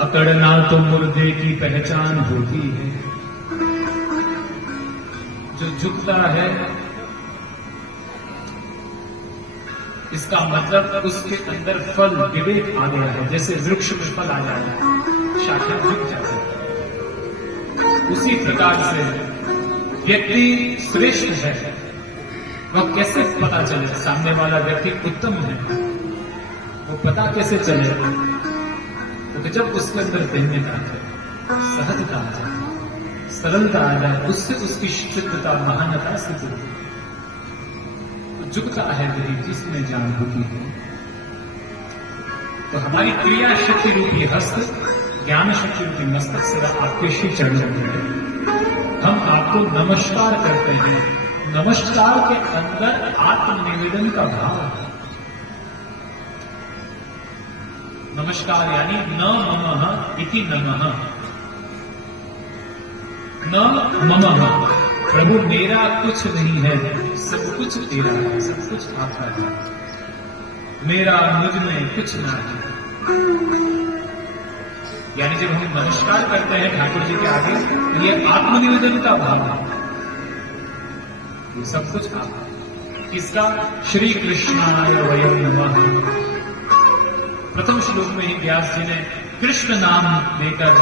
अकड़ना तो मुर्दे की पहचान होती है। जो झुकता है इसका मतलब उसके अंदर फल विवेक आ गया है। जैसे वृक्ष में फल आ जाए, शाखा झुक जाती है, उसी प्रकार से व्यक्ति श्रेष्ठ है। वह कैसे पता चले सामने वाला व्यक्ति उत्तम है? वो पता कैसे चले? तो जब उसके अंदर धन्यता है, सहजता आ जाए, सरलता आ जाए, उससे उसकी सिद्धता महानता सिद्ध होती है। झुकता है गरीब जिसमें जान होती है। तो हमारी क्रिया शक्ति रूपी हस्त, ज्ञान शक्ति रूपी मस्तक से आपके श्री चरणों में हम आपको नमस्कार करते हैं। नमस्कार के अंदर आत्मनिवेदन का भाव है। नमस्कार यानी न ममः इति नमः, न ममः, प्रभु मेरा कुछ नहीं है, सब कुछ तेरा है, सब कुछ आपका है, मेरा मुझ में कुछ ना है। यानी जब हम नमस्कार करते हैं ठाकुर जी के आगे, तो ये आत्मनिवेदन का भाव है। ये सब कुछ आप किसका? श्री कृष्णाय वयं नमः। प्रथम श्लोक में ही व्यास जी ने कृष्ण नाम लेकर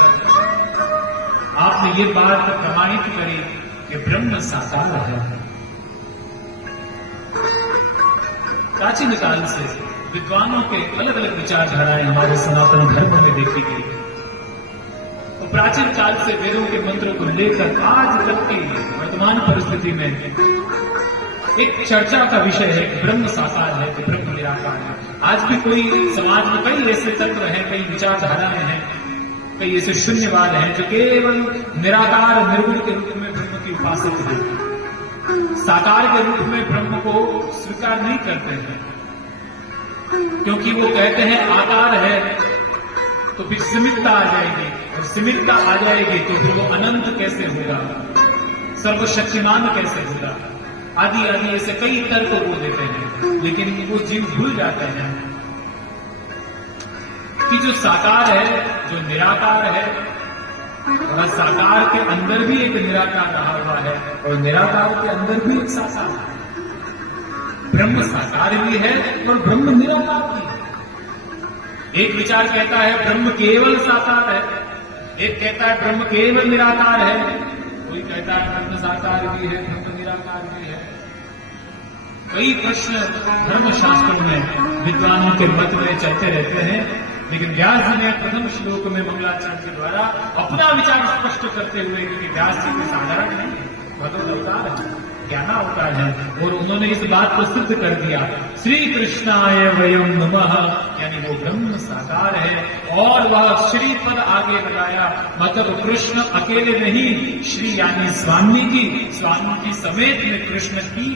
आपने ये बात प्रमाणित करी कि ब्रह्म साकार है। प्राचीन काल से विद्वानों के अलग अलग विचारधाराएं हमारे सनातन धर्म में देखी गई। तो प्राचीन काल से वेदों के मंत्रों को लेकर आज तक की वर्तमान परिस्थिति में एक चर्चा का विषय है कि ब्रह्म साकार है कि ब्रह्म निराकार है। आज भी कोई समाज में कई ऐसे तत्व हैं, कई विचारधाराएं हैं, कई ऐसे शून्यवाद हैं जो केवल निराकार निर्गुण के रूप में ब्रह्म की उपासक हैं, साकार के रूप में ब्रह्म को स्वीकार नहीं करते हैं। क्योंकि वो कहते हैं आकार है तो फिर सीमितता आ जाएगी, और सीमितता आ जाएगी तो फिर वो अनंत कैसे होगा, सर्वशक्तिमान कैसे होगा, आदि आदि ऐसे कई तर्क वो देते हैं। लेकिन वो जीव भूल जाते हैं कि जो साकार है, जो निराकार है, वह साकार के अंदर भी एक निराकार रहा हुआ है और निराकार के अंदर भी एक साकार है। ब्रह्म साकार भी है और ब्रह्म निराकार भी है। एक विचार कहता है ब्रह्म केवल साकार है, एक कहता है ब्रह्म केवल निराकार है, कोई कहता है ब्रह्म साकार भी है, ब्रह्म निराकार भी है। कई प्रश्न धर्मशास्त्रों में विद्वानों के मत में चलते रहते हैं। लेकिन व्यास जी ने प्रथम श्लोक में मंगलाचरण के द्वारा अपना विचार स्पष्ट करते हुए, क्योंकि व्यास जी को साधारण नहीं है, भगवत अवतार है, ज्ञान अवतार है, और उन्होंने इस बात को सिद्ध कर दिया। श्री कृष्णाय वयं नमः, यानी वो ब्रह्म साकार है और वह श्री पद आगे लगाया। मतलब कृष्ण अकेले नहीं, श्री यानी स्वामी की समेत में कृष्ण की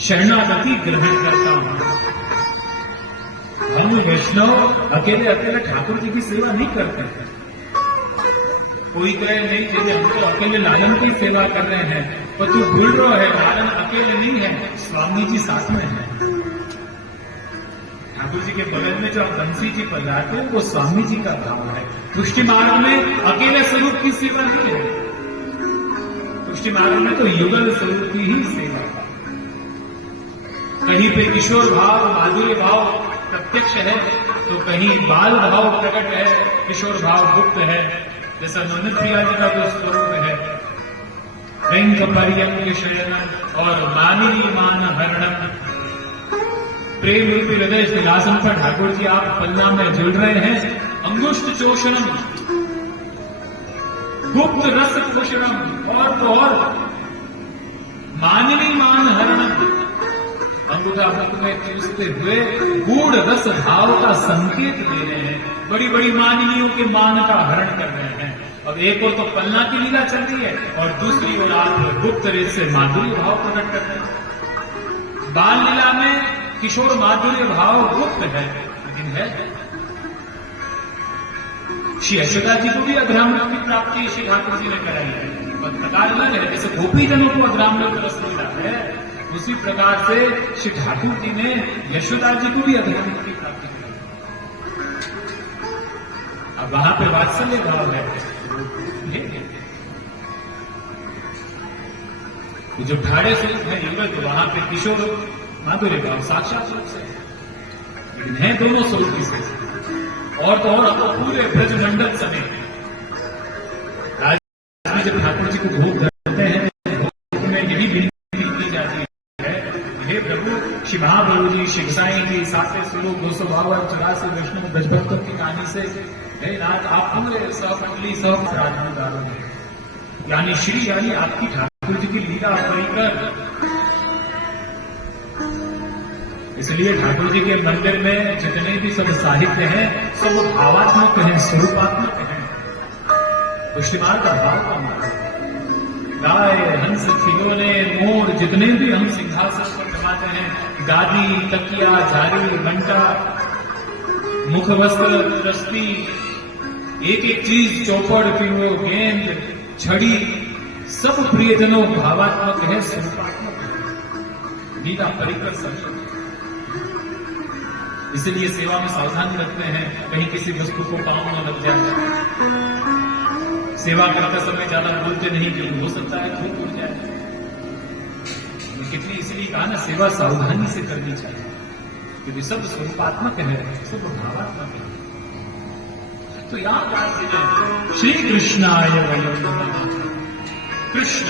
शरणागति ग्रहण करता हूं। हम वैष्णव अकेले ठाकुर जी की सेवा नहीं करते हैं। कोई कहे नहीं, जैसे हम तो अकेले लालन की सेवा कर रहे हैं, पर तू भूल रहा है लालन अकेले नहीं है, स्वामी जी साथ में है। ठाकुर जी के बगल में जो बंसी जी पधारते हैं वो स्वामी जी का भाव है। पुष्टि मार्ग में अकेले स्वरूप की सेवा नहीं है, पुष्टि मार्ग में तो युगल स्वरूप की ही सेवा है। कहीं पे किशोर भाव, माधुर्य भाव प्रत्यक्ष है, तो कहीं बाल भाव प्रकट है, किशोर भाव गुप्त है। जैसा नंद प्रिया जी का जो स्वरूप है, रंग पर्यंक शयनम और मानिनी मान हरणम, प्रेम रूपी हृदय सिंहासन पर ठाकुर जी आप पन्ना में झूल रहे हैं। अंगुष्ठ चोषणम, गुप्त रस पोषणम, और मानिनी मान हरणम, अंगूठा मुख में चूसते हुए गूढ़ रस भाव का संकेत दे रहे हैं। बड़ी बड़ी माननियों के मान का हरण कर रहे हैं। अब एक और तो पन्ना की लीला चल रही है और दूसरी ओर आप गुप्त रस से माधुर्य भाव प्रकट कर रहे हैं। बाल लीला में किशोर माधुर्य भाव गुप्त है, लेकिन है। श्री यशोदा जी को भी अधरामृत की प्राप्ति श्री ठाकुर जी ने कराई है। प्रकार अलग है, जैसे गोपीजनों को अधरामृत रस मिला है, उसी प्रकार से श्री ठाकुर जी ने यशोदा जी को भी अधरामृत की प्राप्ति कराई। अब वहां पे वात्सल्य भाव है, जो ठाड़े स्वरूप है युवक, वहां पे किशोर माधुर्य भाव साक्षात रूप से, लेकिन है दोनों स्वरूप से। और तो और आपको पूरे ब्रजमंडल समेत आज जब ठाकुर जी को भोग धरते हैं, भोग में यही विनती की जाती है, हे प्रभु श्री महाप्रभु जी, श्री साईं जी, 7 श्लोक 252 वैष्णव ब्रजभक्तों की कहानी से, हे नाथ आप पूरे सहमंडली सहराजदारों हैं, यानी श्री यानी आपकी ठाकुर जी की लीला परिकर। इसलिए ठाकुर जी के मंदिर में जितने भी सब साहित्य हैं सब भावात्मक हैं, स्वरूपात्मक हैं, पुष्टिमार का भाव का मार्ग। गाय, हंस, खिलौने, मोर, जितने भी हम सिंहासन पर जमाते हैं, गादी, तकिया, झाड़ी, घंटा, मुख वस्त्र, रस्ती, एक एक चीज, चौपड़, पिंगो, गेंद, छड़ी, सब प्रियजनों भावात्मक है, स्वरूपात्मक है, लीला परिकर सब। इसलिए सेवा में सावधानी रखते हैं, कहीं किसी वस्तु को पांव न लग जाए। सेवा करते समय ज्यादा बोलते नहीं, क्योंकि हो सकता है धूप उड़ जाए। कितनी इसलिए कहा ना, सेवा सावधानी से करनी चाहिए, क्योंकि सब स्वरूपात्मक है, सब भावात्मक है। तो यहां श्री कृष्णाय वयं नमः, कृष्ण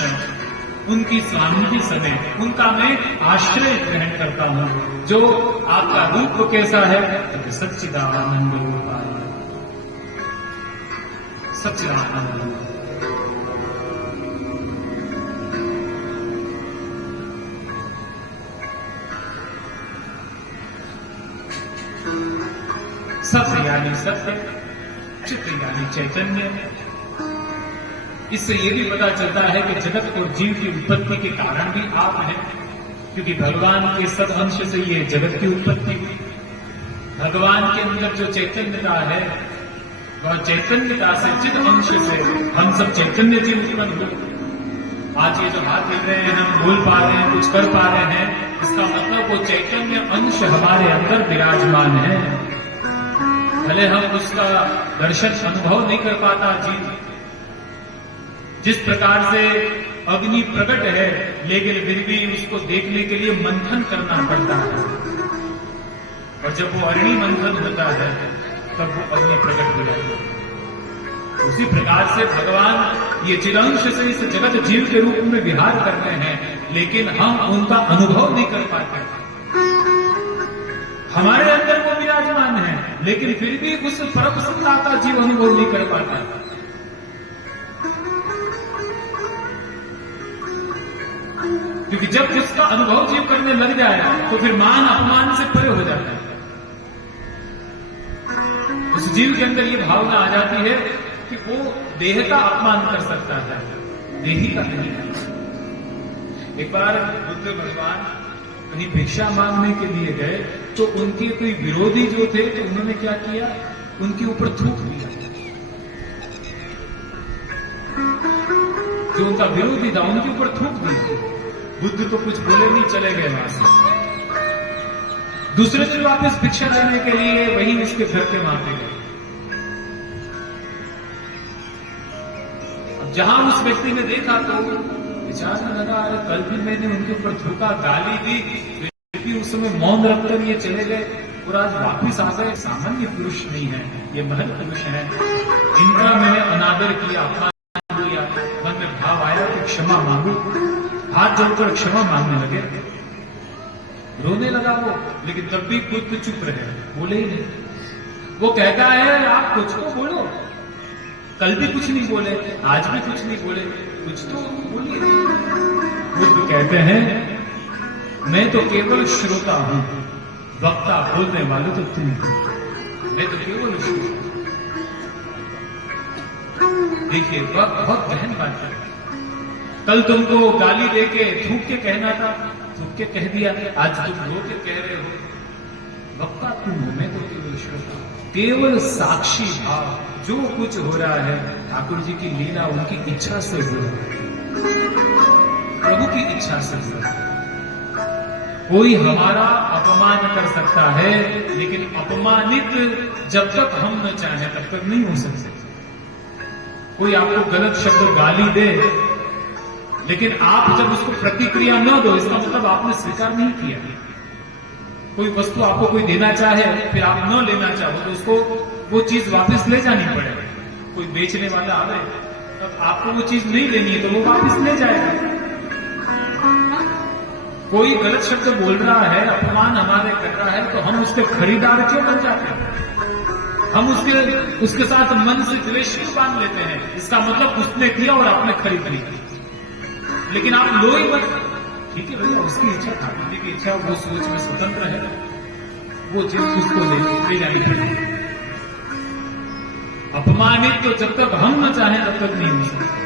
उनकी स्वामी समय उनका मैं आश्रय ग्रहण करता हूं। जो आपका रूप कैसा है, तो सच्चिदानंद गोपाल, सच्चिदानंद। सत्य यानी सत्य, चित्त यानी चैतन्य। इससे यह भी पता चलता है कि जगत और जीव की उत्पत्ति के कारण भी आप हैं, क्योंकि भगवान के सब अंश से ये जगत की उत्पत्ति हुई। भगवान के अंदर जो चैतन्यता है, वह चैतन्यता से, चित अंश से हम सब चैतन्य जीव उत्पन्न हुए। आज ये जो हाथ हिल रहे हैं, हम बोल पा रहे हैं, कुछ कर पा रहे हैं, इसका मतलब वो चैतन्य अंश हमारे अंदर विराजमान है। भले हम उसका दर्शन अनुभव नहीं कर पाता जीव, जिस प्रकार से अग्नि प्रकट है, लेकिन फिर भी उसको देखने के लिए मंथन करना पड़ता है, और जब वो अग्नि मंथन होता है तब वो अग्नि प्रकट हो जाती है। उसी प्रकार से भगवान ये चिरंश से इस जगत जीव के रूप में विहार करते हैं, लेकिन हम उनका अनुभव नहीं कर पाते। हमारे अंदर वो विराजमान है, लेकिन फिर भी उस परम सत्ता का जीव अनुभव नहीं कर पाता। क्योंकि जब उसका अनुभव जीव करने लग जाए तो फिर मान अपमान से परे हो जाता है। उस जीव के अंदर ये भावना आ जाती है कि वो देह का अपमान कर सकता है, देही का नहीं। एक बार बुद्ध भगवान कहीं भिक्षा मांगने के लिए गए, तो उनके कोई विरोधी जो थे, तो उन्होंने क्या किया, उनके ऊपर थूक दिया। जो उनका विरोधी था उनके ऊपर थूक दिया। बुद्ध तो कुछ बोले नहीं, चले गए वहां से। दूसरे दिन वापस भिक्षा लेने के लिए वही उसके घर के वहां पे गए। अब जहां उस व्यक्ति ने देखा तो विचार में लगा, अरे कल भी मैंने उनके ऊपर थूका, गाली दी, फिर भी उस समय मौन रखकर ये चले गए, और आज वापिस आ गए। सामान्य पुरुष नहीं है, ये महल पुरुष है, इनका मैंने अनादर किया, अपमान किया। मन में भाव आया कि क्षमा मांगू, हाथ जोड़कर क्षमा मांगने लगे। रोने लगा वो, लेकिन तब भी खुद चुप रहे, बोले ही नहीं। वो कहता है, आप कुछ तो बोलो, कल भी कुछ नहीं बोले, आज भी कुछ नहीं बोले, कुछ तो बोलिए। बुद्ध कहते हैं, मैं तो केवल श्रोता हूं, वक्ता बोलने वाले तो तुम हो, मैं तो केवल श्रोता। देखिए बहुत गहन बात है। कल तुमको गाली देके थूक के कहना था, थूक के कह दिया, आज तुम रो के कह रहे हो। वक्ता तुम हो, मैं तो केवल श्रोता, केवल साक्षी भाव। जो कुछ हो रहा है ठाकुर जी की लीला उनकी इच्छा से हो रहा है, प्रभु की इच्छा से हो रहा है। कोई हमारा अपमान कर सकता है, लेकिन अपमानित जब तक हम न चाहें तब तक नहीं हो सकते। कोई आपको गलत शब्द गाली दे, लेकिन आप जब उसको प्रतिक्रिया न दो, इसका मतलब आपने स्वीकार नहीं किया। कोई वस्तु आपको कोई देना चाहे, फिर आप न लेना चाहो, तो उसको वो चीज वापस ले जानी पड़ेगी। कोई बेचने वाला आवे, तब आपको वो चीज नहीं लेनी है तो वो वापस ले जाएगा। कोई गलत शब्द बोल रहा है, अपमान हमारे कर रहा है, तो हम उसके खरीदार क्यों बन जाते हैं? हम उसके साथ मन से द्वेष क्यों बांध लेते हैं? इसका मतलब उसने किया और आपने खरीद ली, लेकिन आप लो ही मत। ठीक है भैया, उसकी इच्छा, ठाकुर जी की इच्छा, वो सोच में स्वतंत्र है, वो चीज उसको ले जानी पड़ेगी। अपमानित तो जब तक हम न चाहें तब तक नहीं हो सकता।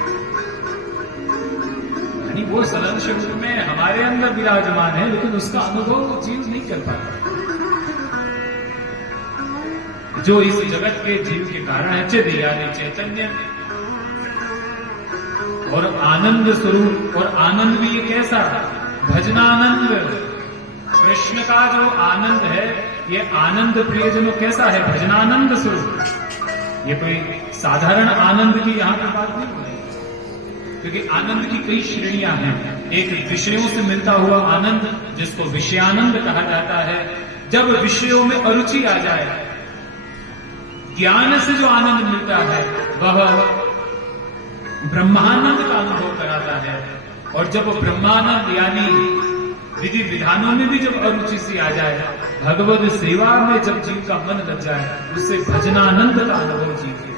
वो सरल शब्द में हमारे अंदर विराजमान है, लेकिन उसका अनुभव वो जीव नहीं कर पाता। जो इस जगत के जीव के कारण है, चिद यानी चैतन्य और आनंद स्वरूप। और आनंद भी ये कैसा? भजनानंद। कृष्ण का जो आनंद है, ये आनंद प्रियजनों कैसा है? भजनानंद स्वरूप। ये कोई साधारण आनंद की यहां पर बात नहीं है, क्योंकि आनंद की कई श्रेणियां हैं। एक विषयों से मिलता हुआ आनंद, जिसको विषयानंद कहा जाता है। जब विषयों में अरुचि आ जाए, ज्ञान से जो आनंद मिलता है वह ब्रह्मानंद का अनुभव कराता है। और जब ब्रह्मानंद यानी विधि विधानों में भी जब अरुचि सी आ जाए, भगवत सेवा में जब जीव का मन लग जाए, उससे भजनानंद का अनुभव जीव के।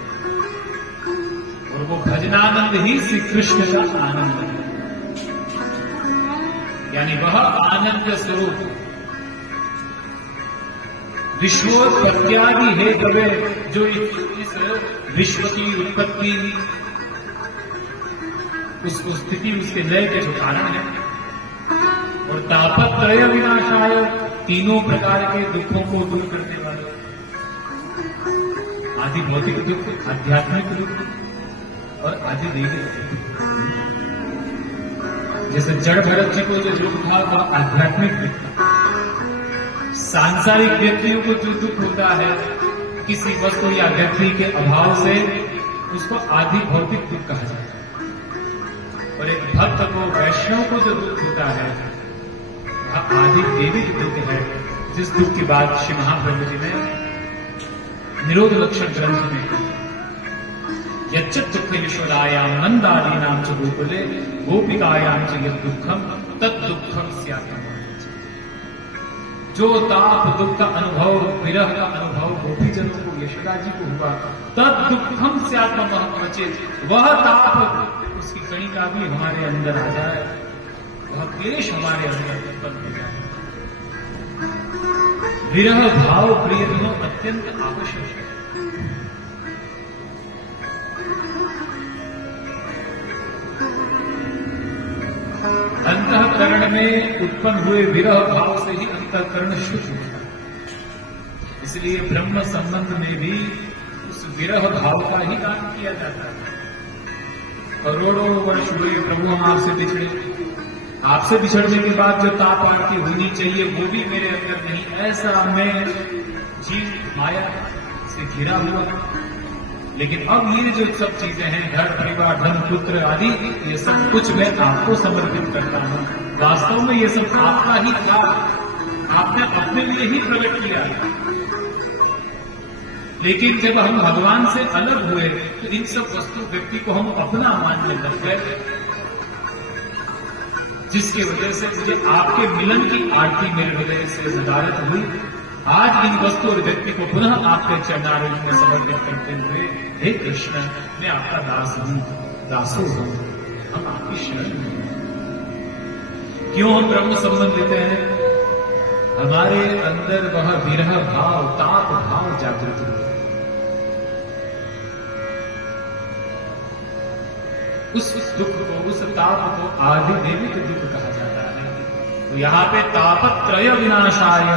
और वो भजनानंद ही श्री कृष्ण का आनंद है, यानी वह आनंद स्वरूप। विश्वोत्पत्त्यादि हे कवे, जो इस विश्व की उत्पत्ति, उसको स्थिति, उसके लय के जो कारण है। और तापत्रय विनाशाय, तीनों प्रकार के दुखों को दूर करने वाले। आदि भौतिक दुख, आध्यात्मिक दुख और आदि दैविक। जैसे जड़ भरत जी को जो दुख था वह आध्यात्मिक दुख था। सांसारिक व्यक्तियों को जो दुख होता है किसी वस्तु या व्यक्ति के अभाव से, उसको आदि भौतिक दुख कहा जाता है। और एक भक्त को, वैष्णव को जो दुख होता है वह आदि दैविक दुख है, जिस दुख की बात श्री महाप्रभु जी ने निरोध लक्षण ग्रंथ में, यच्चित् दुःख यशोदायाम नंदादीनां च गोकुले गोपिकायां च यत् दुःखम तत् दुःखम स्यात्। जो ताप दुख का अनुभव, विरह का अनुभव गोपीजनों को, यशोदा जी को हुआ, तत् दुःखम स्यात् महमचेत्, वह ताप, उसकी कणिका भी हमारे अंदर आ जाए, वह क्लेश हमारे अंदर उत्पन्न हो जाए। विरह भाव प्रियजनों अत्यंत आवश्यक है। अंतःकरण में उत्पन्न हुए विरह भाव से ही अंतःकरण शुद्ध होता है। इसलिए ब्रह्म संबंध में भी उस विरह भाव का ही दान किया जाता है। करोड़ों वर्ष हुए प्रभु हम आपसे बिछड़े, आपसे बिछड़ने के बाद जो ताप आरती होनी चाहिए वो भी मेरे अंदर नहीं, ऐसा मैं जीव माया से घिरा हुआ। लेकिन अब ये जो सब चीजें हैं, घर परिवार धन पुत्र आदि, ये सब कुछ मैं आपको समर्पित करता हूं। वास्तव में ये सब आपका ही था, आपने अपने लिए ही प्रकट किया। लेकिन जब हम भगवान से अलग हुए तो इन सब वस्तु व्यक्ति को हम अपना मानने लग गए, जिसकी वजह से मुझे आपके मिलन की आरती मेरे हृदय से नदारत हुई। आज इन वस्तु और व्यक्ति को पुनः आपके चरणारविंद में समर्पित करते हुए, हे कृष्ण, मैं आपका दास हूं, दासो हूं, हम आपकी शरण में। क्यों हम ब्रह्म संबंध लेते हैं? हमारे अंदर वह विरह भाव, ताप भाव जागृत हो। उस दुख को, उस ताप को आदि दैविक दुख कहा जाता है। तो यहां पे तापत्रय विनाशाय,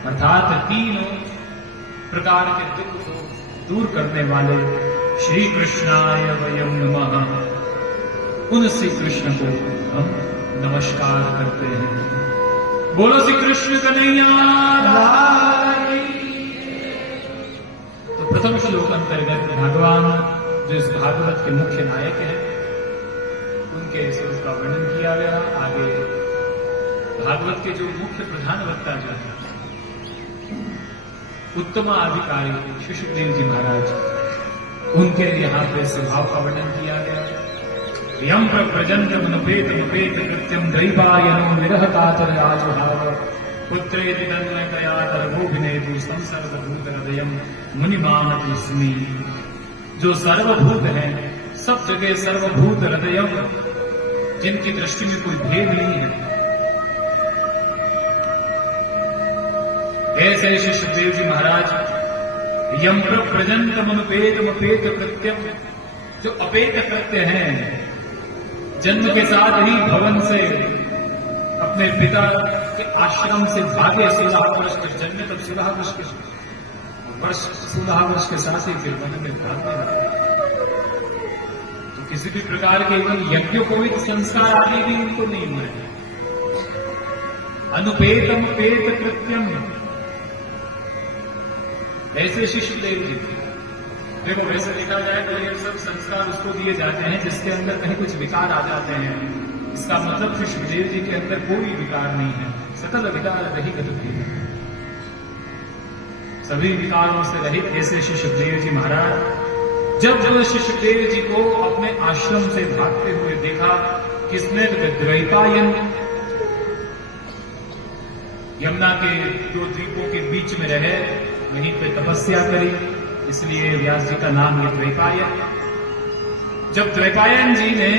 अर्थात तीनों प्रकार के दुख को दूर करने वाले श्री कृष्णाय वयं नमः, उन श्री कृष्ण को हम नमस्कार करते हैं। बोलो श्री कृष्ण कन्हैया लाल की। तो प्रथम श्लोक अंतर्गत भगवान जो इस भागवत के मुख्य नायक हैं उनके स्वरूप का वर्णन किया गया। आगे भागवत के जो मुख्य प्रधान वक्ता जो है उत्तम अधिकारी श्री सुखदेव जी महाराज, उनके यहाँ पे स्वभाव का वर्णन किया गया। यम प्रजंत मनुपेत मुपेत कृत्यम दैवायनो विरह कातर आजुहाव पुत्रेति तन्मयतया तर्वोभिनेतु संसर्वभूत हृदयम मुनिमानतुस्मि। जो सर्वभूत है, सब जगह सर्वभूत हृदयम, जिनकी दृष्टि में कोई भेद नहीं है, ऐसे श्री सुखदेव जी महाराज यम प्रजंत मनुपेत मुपेत कृत्यम, जो अपेत कृत्य हैं, जन्म के साथ ही भवन से अपने पिता के आश्रम से भागे 16 वर्ष के जन्मे, तब 16 वर्ष के साथ ही फिर वन में भागते हैं। तो किसी भी प्रकार के यज्ञोपवीत संस्कार आदि भी उनको नहीं हुए। अनुपेतम पेत कृत्यम, ऐसे शिष्यदेव जी। देखो वैसे देखा जाए तो ये सब संस्कार उसको दिए जाते हैं जिसके अंदर कहीं कुछ विकार आ जाते हैं। इसका मतलब श्री सुखदेव जी के अंदर कोई विकार नहीं है, सकल विकार रहित गति, सभी विकारों से रहित ऐसे श्री सुखदेव जी महाराज। जब जो श्री सुखदेव जी को अपने आश्रम से भागते हुए देखा, किसने? तो द्वैपायन, यमुना के 2 द्वीपों के बीच में रहे, वहीं पे तपस्या करी, इसलिए व्यास जी का नाम है द्वैपायन। जब द्वैपायन जी ने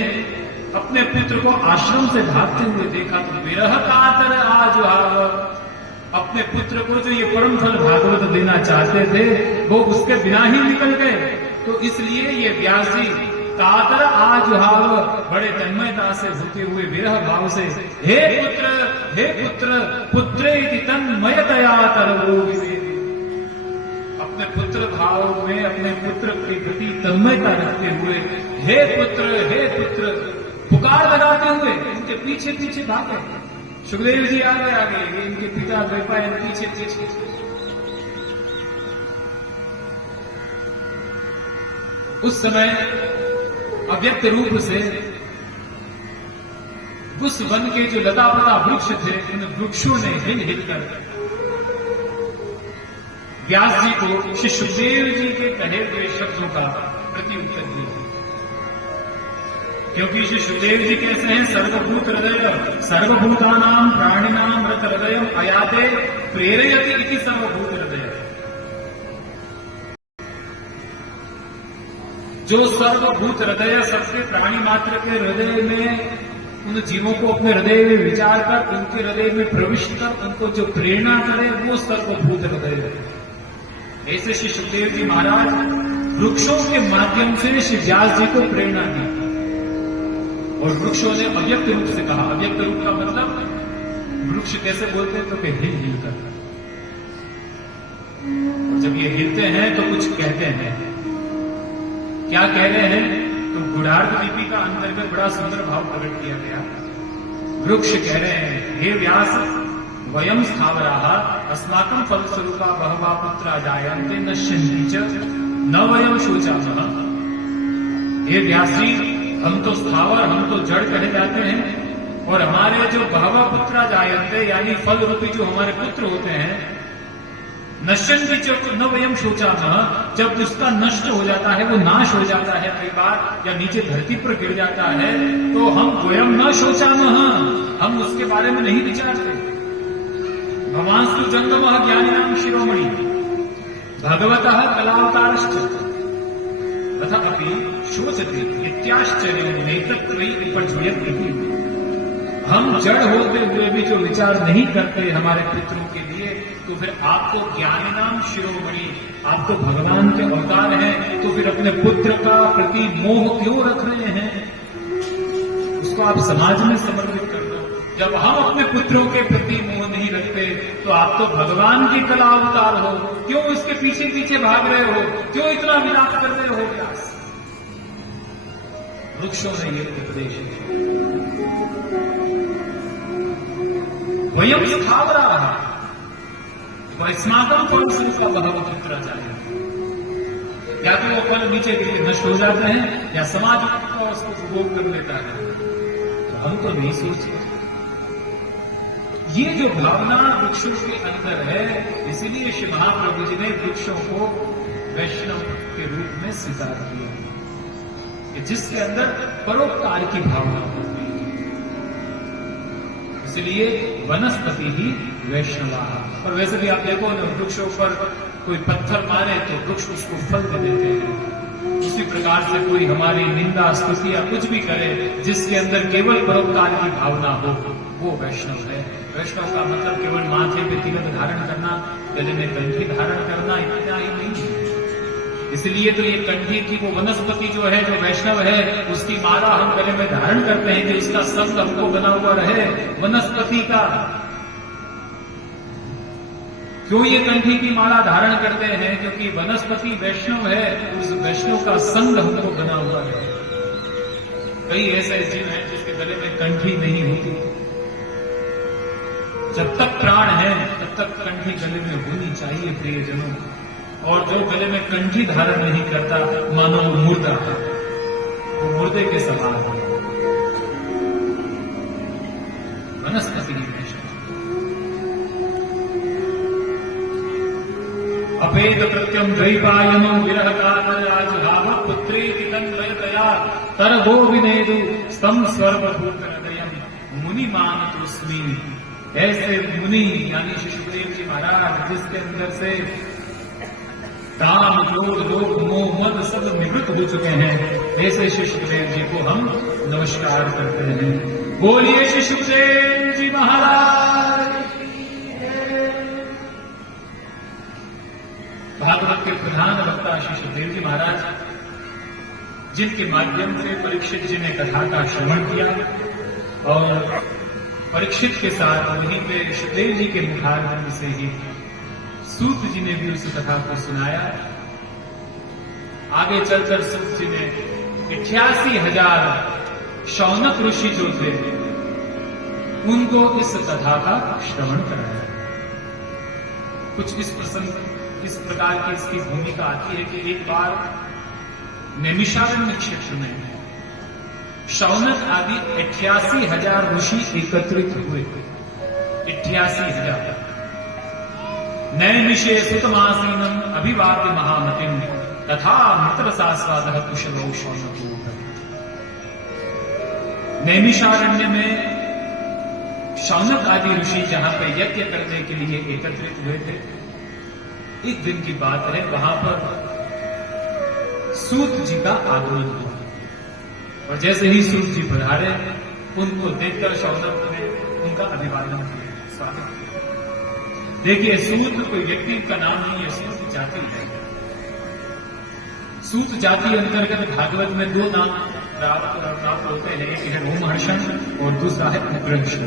अपने पुत्र को आश्रम से भागते हुए देखा तो विरह कातर आजुहाव, अपने पुत्र को जो ये परम फल भागवत देना चाहते थे वो उसके बिना ही निकल गए। तो इसलिए ये व्यास जी कातर आजुहाव, बड़े तन्मयता से होते हुए विरह भाव से, हे पुत्र पुत्रेति तन्मयतया तरवोभिनेति, अपने पुत्र भाव में अपने पुत्र के प्रति तन्मयता रखते हुए हे पुत्र पुकार लगाते हुए इनके पीछे पीछे भागे। सुखदेव जी आगे ये इनके पिता द्वैपायन पीछे पीछे। उस समय अव्यक्त रूप से उस वन के जो लता पता वृक्ष थे, उन वृक्षों ने हिल हिलकर व्यास जी को श्री सुखदेव जी के कहे हुए शब्दों का प्रति उत्तर दिया। क्योंकि श्री सुखदेव जी कैसे हैं? सर्वभूत हृदय सर्वभूतानाम प्राणिनाम रत हृदय अयाते प्रेरयति इति सर्वभूत हृदय। जो सर्वभूत हृदय, सबके प्राणी मात्र के हृदय में, उन जीवों को अपने हृदय में विचार कर उनके हृदय में प्रविष्ट कर उनको जो प्रेरणा करे वो सर्वभूत हृदय है। ऐसे श्री सुखदेव जी महाराज वृक्षों के माध्यम से श्री व्यास जी को प्रेरणा दी और वृक्षों ने अव्यक्त रूप से कहा। अव्यक्त रूप का मतलब वृक्ष कैसे बोलते हैं? तो हिल हिल कर, और जब ये हिलते हैं तो कुछ कहते हैं। क्या कह रहे हैं? तो गुढ़ार्थ लिपि का अंतर्गत बड़ा सुंदर भाव प्रकट किया गया। वृक्ष कह रहे हैं, हे व्यास, वयम स्थावराः अस्माकं फलस्वरूपा बहवः पुत्रा जायन्ते नश्यन्ति च न वयम शोचामः। हे व्यास जी, हम तो स्थावर, हम तो जड़ कहे जाते हैं और हमारे जो बहवः पुत्रा जायन्ते यानी फल रूपी जो हमारे पुत्र होते हैं, नश्यन्ति च न वयम शोचामः, जब उसका नष्ट हो जाता है, वो नाश हो जाता है कई बार, या नीचे धरती पर गिर जाता है, तो हम वयम न शोचामः, हम उसके बारे में नहीं विचारते। भवांस्तु जंगमः ज्ञानिनां शिरोमणि भगवतः कलावतारश्च तथापि शोचति इत्याश्चर्यं नेतत्वयि उपज्वयति। हम जड़ होते हुए भी जो विचार नहीं करते हमारे पितरों के लिए, तो फिर आपको ज्ञानिनां शिरोमणि, आप तो भगवान के अवतार हैं, तो फिर अपने पुत्र का प्रति मोह क्यों रख रहे हैं? उसको आप समाज में समर्पित कर दो। जब हम अपने पुत्रों के प्रति मोह नहीं रखते तो आप तो भगवान की कला अवतार हो, क्यों इसके पीछे पीछे भाग रहे हो? क्यों इतना विलाप कर रहे हो? व्यास वृक्षों ने ये उपदेश वयम स्थावरा अस्माकं फलस्य का बहवः पुत्राचार्य, या तो वो फल नीचे गिर नष्ट हो जाते हैं या समाज उसको उपभोग कर लेता है। तो हम तो नहीं सोचते। ये जो भावना वृक्षों के अंदर है, इसीलिए श्री महाप्रभु जी ने वृक्षों को वैष्णव के रूप में स्वीकार किया कि जिसके अंदर परोपकार की भावना होती है। इसलिए वनस्पति ही वैष्णवा। और वैसे भी आप देखो ना, वृक्षों पर कोई पत्थर मारे तो वृक्ष उसको फल दे देते हैं। उसी प्रकार से कोई हमारी निंदा स्तुति या कुछ भी करे, जिसके अंदर केवल परोपकार की भावना हो, वो वैष्णव है। वैष्णव का मतलब केवल माथे पे तिलक धारण करना, गले में कंठी धारण करना इतना ही नहीं है। इसलिए तो ये कंठी की वो वनस्पति जो है, जो वैष्णव है, उसकी माला हम गले में धारण करते हैं कि उसका संग हमको बना हुआ रहे वनस्पति का। क्यों ये कंठी की माला धारण करते हैं? क्योंकि वनस्पति वैष्णव है, उस वैष्णव का संग हमको बना हुआ है। कई ऐसे जीव हैं जिसके गले में कंठी नहीं होती। जब तक प्राण है तब तक कंठी गले में होनी चाहिए प्रियजनों। और जो गले में कंठी धारण नहीं करता, मानो वो मुर्दा है, वो मुर्दे के समान है। वनस्पति ही वैष्णव। अपेद प्रत्यम द्वैपायनो विरह कातराजुभाव पुत्री तन्वयतया तरगो विनेदु स्तम सर्वभूत हृदयम मुनि मानतोस्मि। ऐसे मुनि यानी श्री सुखदेव जी महाराज, जिसके अंदर से काम क्रोध लोभ मोह मद सब निवृत्त हो चुके हैं, ऐसे श्री सुखदेव जी को हम नमस्कार करते हैं। बोलिए श्री सुखदेव जी महाराज। भागवत के प्रधान वक्ता श्री सुखदेव जी महाराज, जिनके माध्यम से परीक्षित जी ने कथा का श्रवण किया और परीक्षित के साथ वहीं पे सुखदेव जी के मुखारविंद से ही सूत जी ने भी उस कथा को सुनाया। आगे चलकर सूत जी ने 88,000 शौनक ऋषि जो थे उनको इस कथा का श्रवण कराया। कुछ इस प्रकार की इसकी भूमिका आती है कि एक बार नैमिषारण्य क्षेत्र में शौनक आदि 88,000 ऋषि एकत्रित हुए। 88,000 नैमिषे सुतमासीनम अभिवाद्य महामतिम तथा मित्रसास्वादः कुशलो शौनको। नैमिषारण्य में शौनक आदि ऋषि जहां पर यज्ञ करने के लिए एकत्रित हुए थे, एक दिन की बात है, वहां पर सूत जी का आगमन हुआ और जैसे ही सूत जी पधारे, उनको देखकर शौनक ने उनका अभिवादन किया, स्वागत किया। देखिए, सूत कोई व्यक्ति का नाम नहीं है, सूत जाति है। सूत जाति अंतर्गत भागवत में 2 नाम प्राप्त होते हैं, एक है रोमहर्षण और दूसरा है उग्रहर्षण।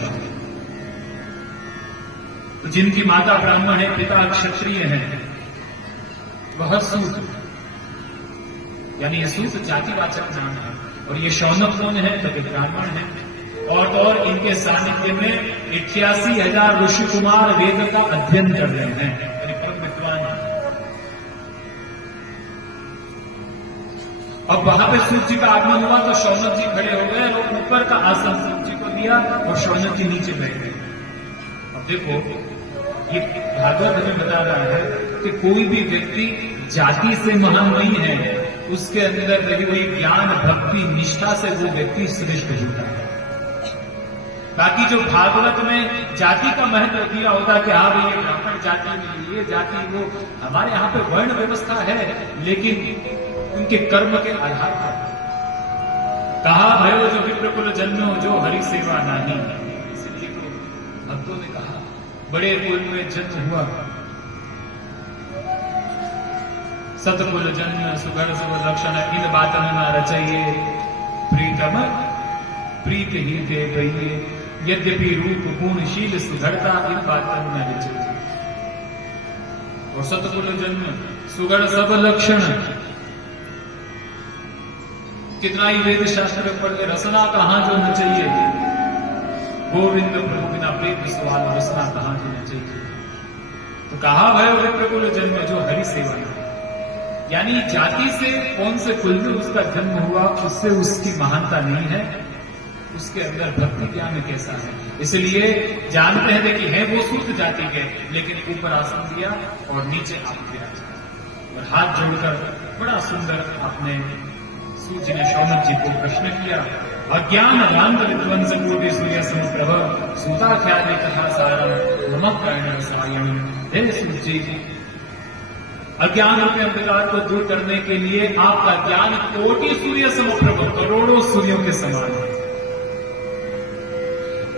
तो जिनकी माता ब्राह्मण है, पिता क्षत्रिय है, वह सूत, यानी ये सूत जातिवाचक नाम है। और ये शौनक कौन है? तो ब्राह्मण है। और इनके सानिध्य में 88,000 ऋषि कुमार वेद का अध्ययन कर रहे हैं, परम विद्वान है। अब वहां पे सूत जी का आगमन हुआ तो शौनक जी खड़े हो गए और ऊपर का आसन सूत जी को दिया और शौनक जी नीचे बैठ गए। अब देखो, ये भागवत हमें बता रहा है कि कोई भी व्यक्ति जाति से महान नहीं है, उसके अंदर रही हुई ज्ञान भक्ति निष्ठा से वो व्यक्ति श्रेष्ठ होता है। बाकी जो भागवत में जाति का महत्व दिया होता है कि हाँ भाई ये ब्राह्मण जाति में, ये जाति वो, हमारे यहाँ पे वर्ण व्यवस्था है, लेकिन उनके कर्म के आधार पर कहा भयो जो विप्रकुल जन्मो जो हरि सेवा नहीं। इसलिए तो भक्तों ने कहा बड़े कुल में जन्म हुआ, सतकुल जन्म सुगर सब लक्षण इन बातन न रचइये, प्रीतम प्रीत ही दे गइये, यद्यपि रूप गुणशील सुधरता इन बातन न रचइये। और सतकुल जन्म सुगर सब लक्षण, कितना ही वेद शास्त्र पढ़ के रसना कहां जो न चाहिए, गोविंद प्रभु बिना प्रेम सवाल रसना कहाँ की न चाहिए। तो कहा भय विप्रकुल जन्म जो हरि सेवा है, यानी जाति से कौन से कुल में उसका जन्म हुआ उससे उसकी महानता नहीं है, उसके अंदर भक्ति ज्ञान कैसा है। इसलिए जानते हैं कि है वो शुद्ध जाति के, लेकिन ऊपर आसन दिया और नीचे आप दिया और हाथ जोड़कर बड़ा सुंदर आपने सूर्य ने शौनक जी को प्रश्न किया। अज्ञान रांध विध्वंस कोटि सूर्य समप्रभ सूता ख्याति कथा सारम नमः कर्ण सायम। हे सूर्य जी, अज्ञान रूपी अंधकार को दूर करने के लिए आपका ज्ञान कोटि सूर्य समप्रभ, करोड़ों सूर्यों के समान है।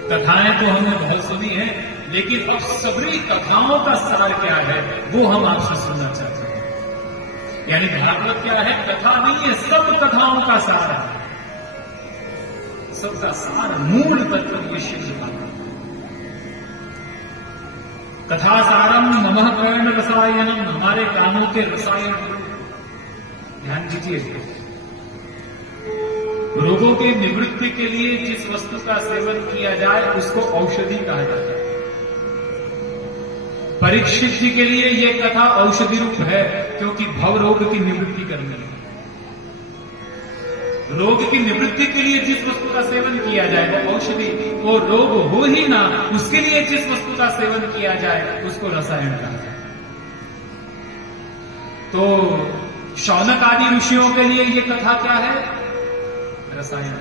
कथाएं तो हमने बहुत सुनी है, लेकिन अब सभी कथाओं का सार क्या है वो हम आपसे सुनना चाहते हैं। यानी भागवत क्या है? कथा नहीं है, सब कथाओं का सार है। सबका सार मूल तत्व ये शिव भागवत। कथा सारम नमः कर्ण रसायनम, हमारे कानों के रसायन। ध्यान दीजिए, रोगों की निवृत्ति के लिए जिस वस्तु का सेवन किया जाए उसको औषधि कहा जाता है। परीक्षित जी के लिए यह कथा औषधि रूप है, क्योंकि भव रोग की निवृत्ति करनी है। रोग की निवृत्ति के लिए जिस वस्तु का सेवन किया जाए वो औषधि, वो रोग हो ही ना उसके लिए जिस वस्तु का सेवन किया जाए उसको रसायन कहा जाए। तो शौनक आदि ऋषियों के लिए ये कथा क्या है? रसायन।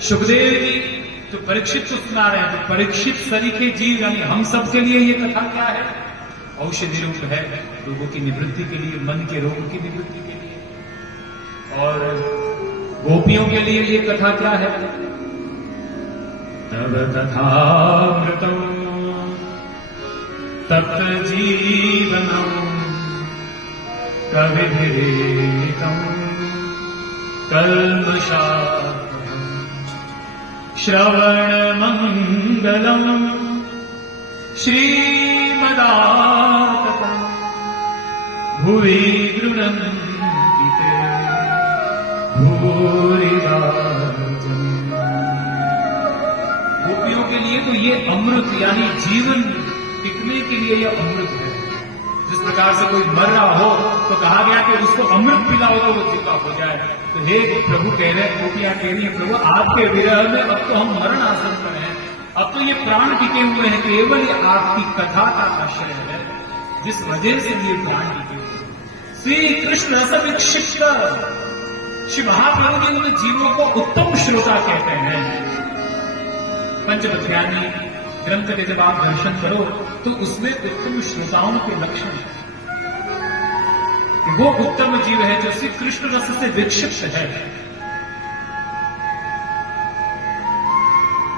सुखदेव जी तो परीक्षित को सुना रहे हैं, तो परीक्षित सरीखे जीव यानी हम सब के लिए ये कथा क्या है? औषधि रूप है, रोगों की निवृत्ति के लिए, मन के रोगों की निवृत्ति के लिए। और गोपियों के लिए ये कथा क्या है? तब कथामृतम तप्त जीवनम कविभिरीतम कल्मषापहम् श्रवण मंगलम श्रीमदाततम् भुवि गृह्णन्ति ते भूरिदा जन। गोपियों के लिए तो ये अमृत यानी जीवन टिकने के लिए यह अमृत है। जिस प्रकार से कोई मर रहा हो तो कहा गया कि उसको अमृत पिलाओ तो वो जिंदा हो जाए। तो हे प्रभु कह रहे, गोपियां कह रही है, प्रभु आपके विरह में अब तो हम मरण आसन पर हैं, अब तो ये प्राण टिके हुए हैं, केवल ये आपकी कथा का आश्रय है जिस वजह से ये प्राण टिके हुए हैं। श्री कृष्ण रसविक्षिप्त श्री महाप्रभु जी उन जीवों को उत्तम श्रोता कहते हैं। पंचमध्यानी ग्रंथ के जब आप दर्शन करो तो उसमें उत्तम श्रोताओं के लक्षण है। वो उत्तम जीव है जो श्री कृष्ण रस से विक्षिप्त है।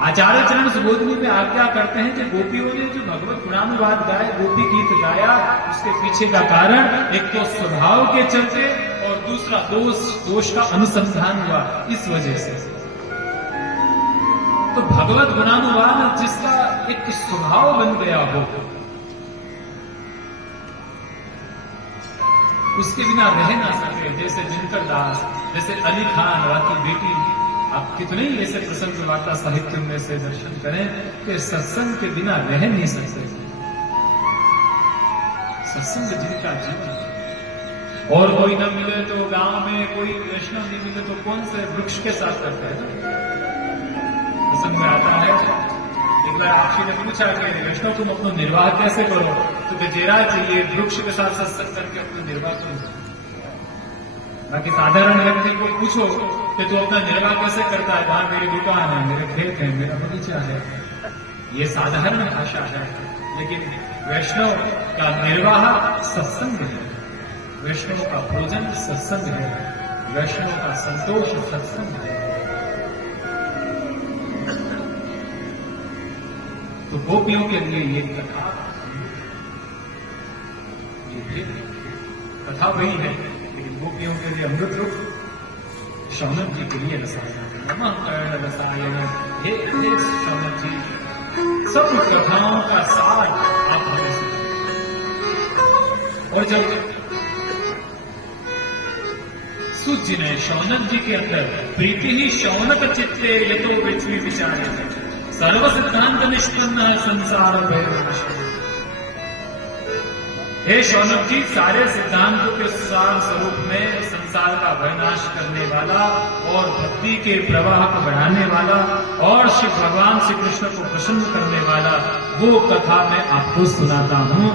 आचार्य चरण सुबोधनी में आज्ञा करते हैं कि गोपियों ने जो भगवत गुणानुवाद गाए, गोपी गीत गाया, उसके पीछे का कारण एक तो स्वभाव के चलते और दूसरा दोष का अनुसंधान हुआ इस वजह से। तो भगवत गुणानुवाद जिसका एक स्वभाव बन गया हो उसके बिना रह ना सके, जैसे दिनकर दास, जैसे अली खान की बेटी, आप कितने ही ऐसे प्रसंग वार्ता साहित्य में से दर्शन करें कि सत्संग के बिना रह नहीं सकते। सत्संग जिनका जीवन, और कोई न मिले तो गांव में कोई वैष्णव नहीं मिले तो कौन से वृक्ष के साथ करते हैं। प्रसंग में आता है, एक बार आपसी ने पूछा कि वैष्णव तुम अपना निर्वाह कैसे करो, तो गजेरा चाहिए, वृक्ष के साथ सत्संग करके अपना निर्वाह करो। बाकी साधारण व्यक्ति को पूछो कि तू अपना निर्वाह कैसे करता है, बाहर मेरी दुकान है, मेरे खेत है, मेरा बगीचा है, ये साधारण भाषा है। लेकिन वैष्णव का निर्वाह सत्संग है, वैष्णव का भोजन सत्संग है, वैष्णव का संतोष सत्संग है। तो गोपियों के लिए ये कथा, ये कथा वही है, लेकिन गोपियों के लिए अमृत रूप, शौनक जी के लिए रसायन। नमः कर्ण रसायन। हे शौनक जी, सब कथाओं का सार आप हमें सुनिए। और जब सूर्य ने शौनक जी के अंदर प्रीति ही शौनक चित्ते यतो पृथ्वी विचारे, सर्व सिद्धांत निष्पन्न संसार भय विनाश। हे शौनक जी, सारे सिद्धांतों के सार स्वरूप में संसार का विनाश करने वाला और भक्ति के प्रवाह को बढ़ाने वाला और श्री भगवान श्री कृष्ण को प्रसन्न करने वाला वो कथा मैं आपको सुनाता हूं।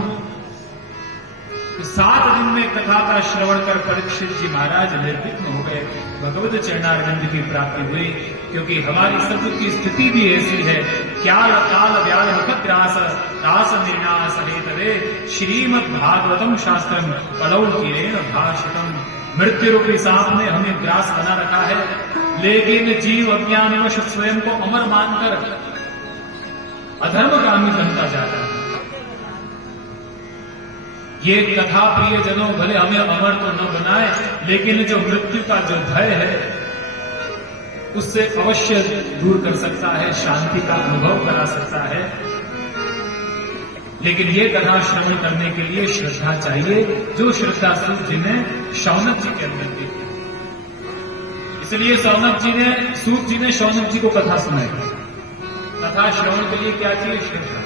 तो 7 दिन में कथा का श्रवण कर परीक्षित जी महाराज निर्विघ्न हो गए, भगवत चरणारविंद की प्राप्ति हुई। क्योंकि हमारी सब की स्थिति भी ऐसी है, क्या काल व्याल मुखद्रास दास निर्णास हेतवे श्रीमद् भागवतम शास्त्रम कलौल किरेण भाषितम। मृत्यु रूपी सांप ने हमें ग्रास बना रखा है, लेकिन जीव अज्ञानवश स्वयं को अमर मानकर अधर्मगामी बनता जाता है। ये कथा प्रिय जनों भले हमें अमर तो न बनाए, लेकिन जो मृत्यु का जो भय है उससे अवश्य दूर कर सकता है, शांति का अनुभव करा सकता है। लेकिन ये कथा श्रवण करने के लिए श्रद्धा चाहिए, जो श्रद्धा सूत जी ने शौनक जी के अंदर दी। इसलिए सूत जी ने शौनक जी को कथा सुनाई। कथा श्रवण के लिए क्या चाहिए? श्रद्धा।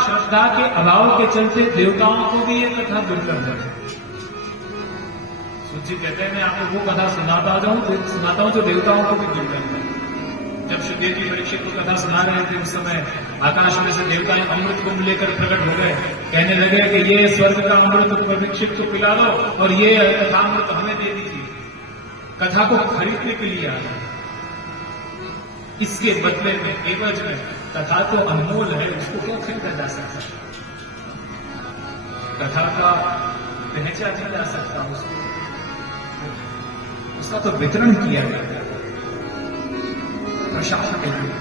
श्रद्धा के अभाव के चलते देवताओं को भी ये कथा दुर्लभ है। सूत जी कहते हैं मैं आपको वो कथा सुनाता हूं जो देवताओं को भी दुर्लभ है। जब सुखदेव जी परीक्षित को कथा सुना रहे थे, उस समय आकाश में से देवताएं अमृत को लेकर प्रकट हो गए, कहने लगे कि ये स्वर्ग का अमृत परीक्षित को पिला दो और ये कथामृत हमें दे दीजिए। कथा को खरीदने के लिए आया, इसके बदले में एवज में कथा तो अनमोल है, उसको क्या खरीदा जा सकता? कथा का पहचान नहीं जा सकता, उसका तो वितरण किया जाता है प्रसाद के लिए।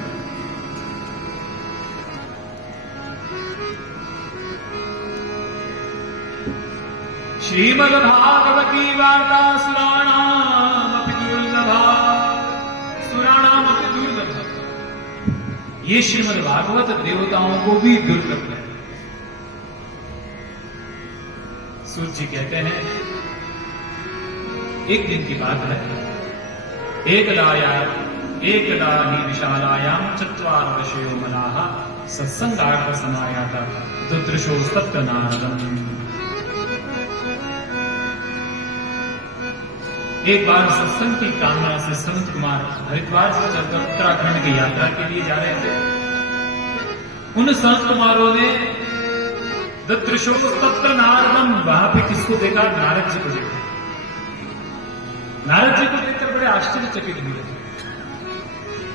श्रीमद्भागवती वार्ता सुराणामपि दुर्लभा, सुराणामपि दुर्लभा। ये श्रीमद्भागवत देवताओं को भी दुर्लभ है। सूत जी कहते हैं एक दिन की बात है, एकदा ही विशालायाम चत्वार ऋषयो मनाः सत्संगार्थ समायाता दुदृशो सत्य नारदम्। एक बार सत्संग की कामना से संत कुमार हरिद्वार से चलकर उत्तराखंड की यात्रा के लिए जा रहे थे। उन संत कुमारों ने दुदृशो सत्य नारदम्, वहां पे किसको देखा? नारद जी को देखा। नारद जी को देखकर बड़े आश्चर्यचकित हुए।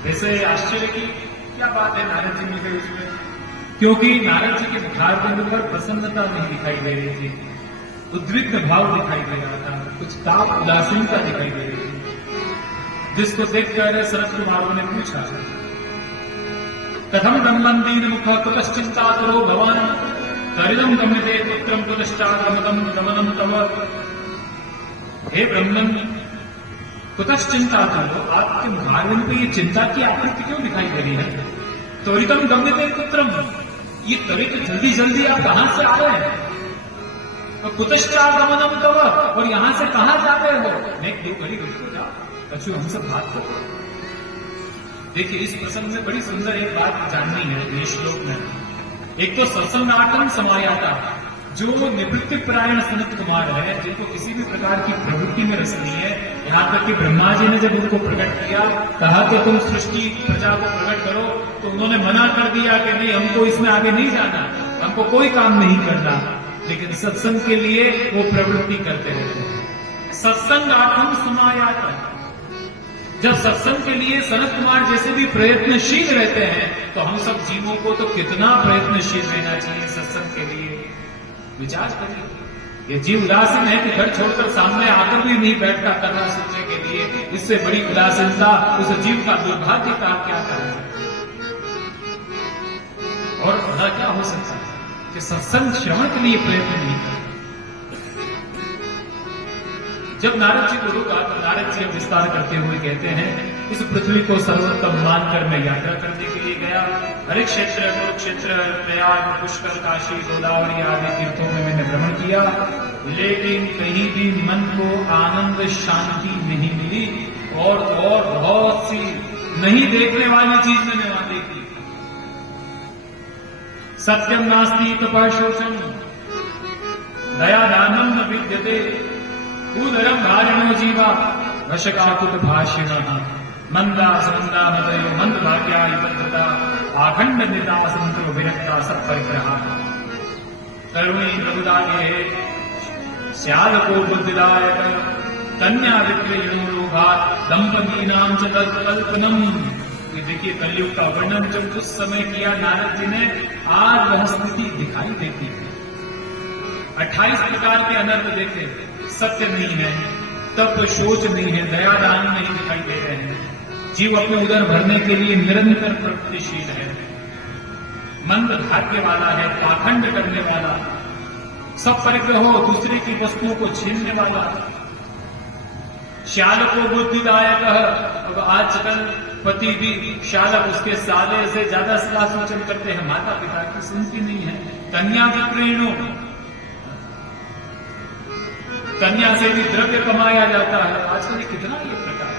वैसे आश्चर्य की क्या बात है नारद जी में गई उसमें, क्योंकि नारद जी के मुखार बिंदु पर प्रसन्नता नहीं दिखाई दे रही थी, उद्विग्न भाव दिखाई दे रहा था, कुछ ताप उदासीनता दिखाई दे रही थी। जिसको देखकर सनत कुमारों ने पूछा, कथम ब्रह्मंदीन मुख कुतश्चिंता करो भवान तरिदम गम्यते पुत्रम कुतश्चागमतम गमनम तव। हे ब्रह्मन, कुतश्चिंता करो, आपके मुखारविंद पे ये चिंता की आकृति क्यों दिखाई दे रही है? त्वरितम गम्यते पुत्रम, ये त्वरित जल्दी जल्दी आप कहां से आ रहे हैं? तो कुतश्चागमनम तव, और यहां से कहां जा रहे हो? मैं दो घड़ी रुको जाओ, कछु हमसे बात करो। देखिए इस प्रसंग में बड़ी सुंदर एक बात जाननी है इस श्लोक में। एक तो सत्संगार्थम समायाता, जो निवृत्ति परायण सनत कुमार है, जिनको किसी भी प्रकार की प्रवृत्ति में रस नहीं है, यहां तक कि ब्रह्मा जी ने जब उनको प्रकट किया, कहा कि तुम सृष्टि प्रजा को प्रकट करो, तो उन्होंने मना कर दिया कि नहीं, हमको इसमें आगे नहीं जाना, हमको कोई काम नहीं करना। लेकिन सत्संग के लिए वो प्रवृत्ति करते रहते हैं। सत्संगार्थम समायाता, जब सत्संग के लिए सनत कुमार जैसे भी प्रयत्नशील रहते हैं, तो हम सब जीवों को तो कितना प्रयत्नशील रहना चाहिए सत्संग के लिए। विचार करिए, ये जीव उदासीन है कि घर छोड़कर सामने आकर भी नहीं बैठता कथा सुनने के लिए, इससे बड़ी उदासीनता उस जीव का दुर्भाग्य का क्या करें। और भला क्या हो सकता है कि सत्संग श्रवण के लिए प्रयत्न नहीं करता। जब नारद जी को रोका तो नारद जी विस्तार करते हुए कहते हैं, इस पृथ्वी को सर्वोत्तम मानकर मैं यात्रा करने के लिए गया। हर एक क्षेत्र, कुरुक्षेत्र, प्रयाग, पुष्कर, काशी, गोदावरी आदि तीर्थों में मैंने भ्रमण किया, लेकिन कहीं भी मन को आनंद शांति नहीं मिली और बहुत सी नहीं देखने वाली चीज मैंने वहां देखी। सत्यम नास्ति तपः शोषम दया दानम न विद्यते उदरम धारिणो जीवा वशकाकुत भाषिणः मंदा संदा मदयो मंद भाग्या विपद्धता आखंड निता संतो विरक्ता सब परिग्रह तरुणी प्रभुदाये श्याल को बुद्धिदायक कन्या विक्रयणो लोभात दंपती नाम च कल्पनम। ये देखिए कलयुग का वर्णन जब उस समय किया नारद जी ने, आज वह स्थिति दिखाई देती है। 28 प्रकार के अनर्थ देखे, सत्य नहीं है, तप शोच नहीं है, दयादान नहीं दिखाई दे रहे हैं, जीव अपने उदर भरने के लिए निरंतर प्रगतिशील है, मंद भाग्य वाला है, पाखंड करने वाला, सब परिग्रह हो दूसरे की वस्तुओं को छीनने वाला, शालको बुद्धिदायक। अब आजकल पति भी शालक उसके साले से ज्यादा सलाह सूचन करते हैं, माता पिता की सुनती नहीं है। कन्या विक्रयणो, कन्या से भी द्रव्य कमाया जाता है। आजकल कितना ये प्रकार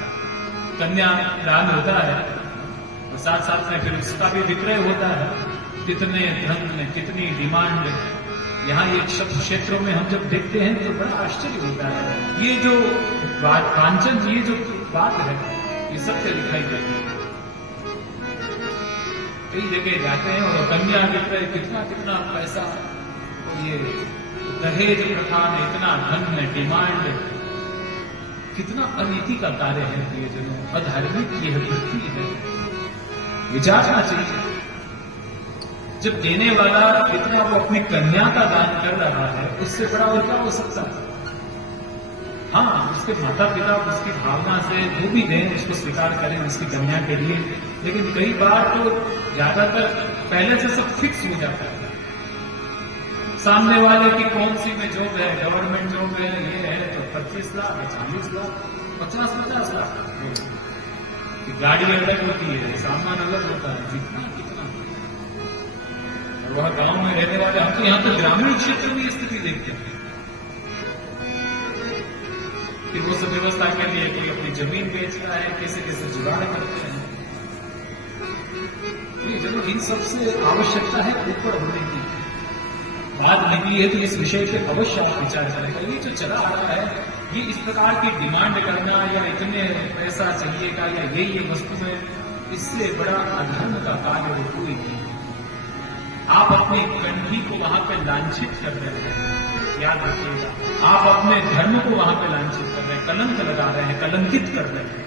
कन्या दान होता है और साथ साथ में फिर उसका भी विक्रय होता है। कितने धन में कितनी डिमांड, यहाँ ये सब क्षेत्रों में हम जब देखते हैं तो बड़ा आश्चर्य होता है। ये जो बात कांचन, ये जो बात है, ये सत्य दिखाई देती है। कई जगह जाते हैं और कन्या विक्रय, कितना कितना पैसा, और ये दहेज प्रथा में इतना धन है, डिमांड, कितना अनीति का कार्य है ये जो अधार्मिक ये वृत्ति है। विचारना चाहिए। जब देने वाला इतना वो अपनी कन्या का दान कर रहा है, उससे बड़ा और क्या हो सकता है। हाँ, उसके माता पिता उसकी भावना से जो भी दें उसको स्वीकार करें उसकी कन्या के लिए, लेकिन कई बार तो ज्यादातर पहले से सब फिक्स हो जाता है। सामने वाले की कौन सी में जॉब है, गवर्नमेंट जॉब है, ये है तो 25 लाख 40 लाख 50 लाख, गाड़ी अलग होती है, सामान अलग होता है, जितना कितना। वह गांव में रहने वाले हम तो यहाँ तो ग्रामीण क्षेत्र में स्थिति देखते हैं कि वो सब व्यवस्था के लिए कोई अपनी जमीन बेच रहा है, कैसे कैसे जुगाड़ करते हैं। जब इन सबसे आवश्यकता है ऊपर होने की बात निकली है तो इस विषय पे अवश्य आप विचार करेगा। ये जो चला आ रहा है, ये इस प्रकार की डिमांड करना या इतने पैसा चाहिएगा या ये वस्तु है, इससे बड़ा अधर्म का कार्य वो कोई नहीं। आप अपनी कंठी को वहां पे लांछित कर रहे हैं, याद रखिएगा, आप अपने धर्म को वहां पे लांछित कर रहे हैं, कलंक लगा रहे हैं, कलंकित कर रहे हैं।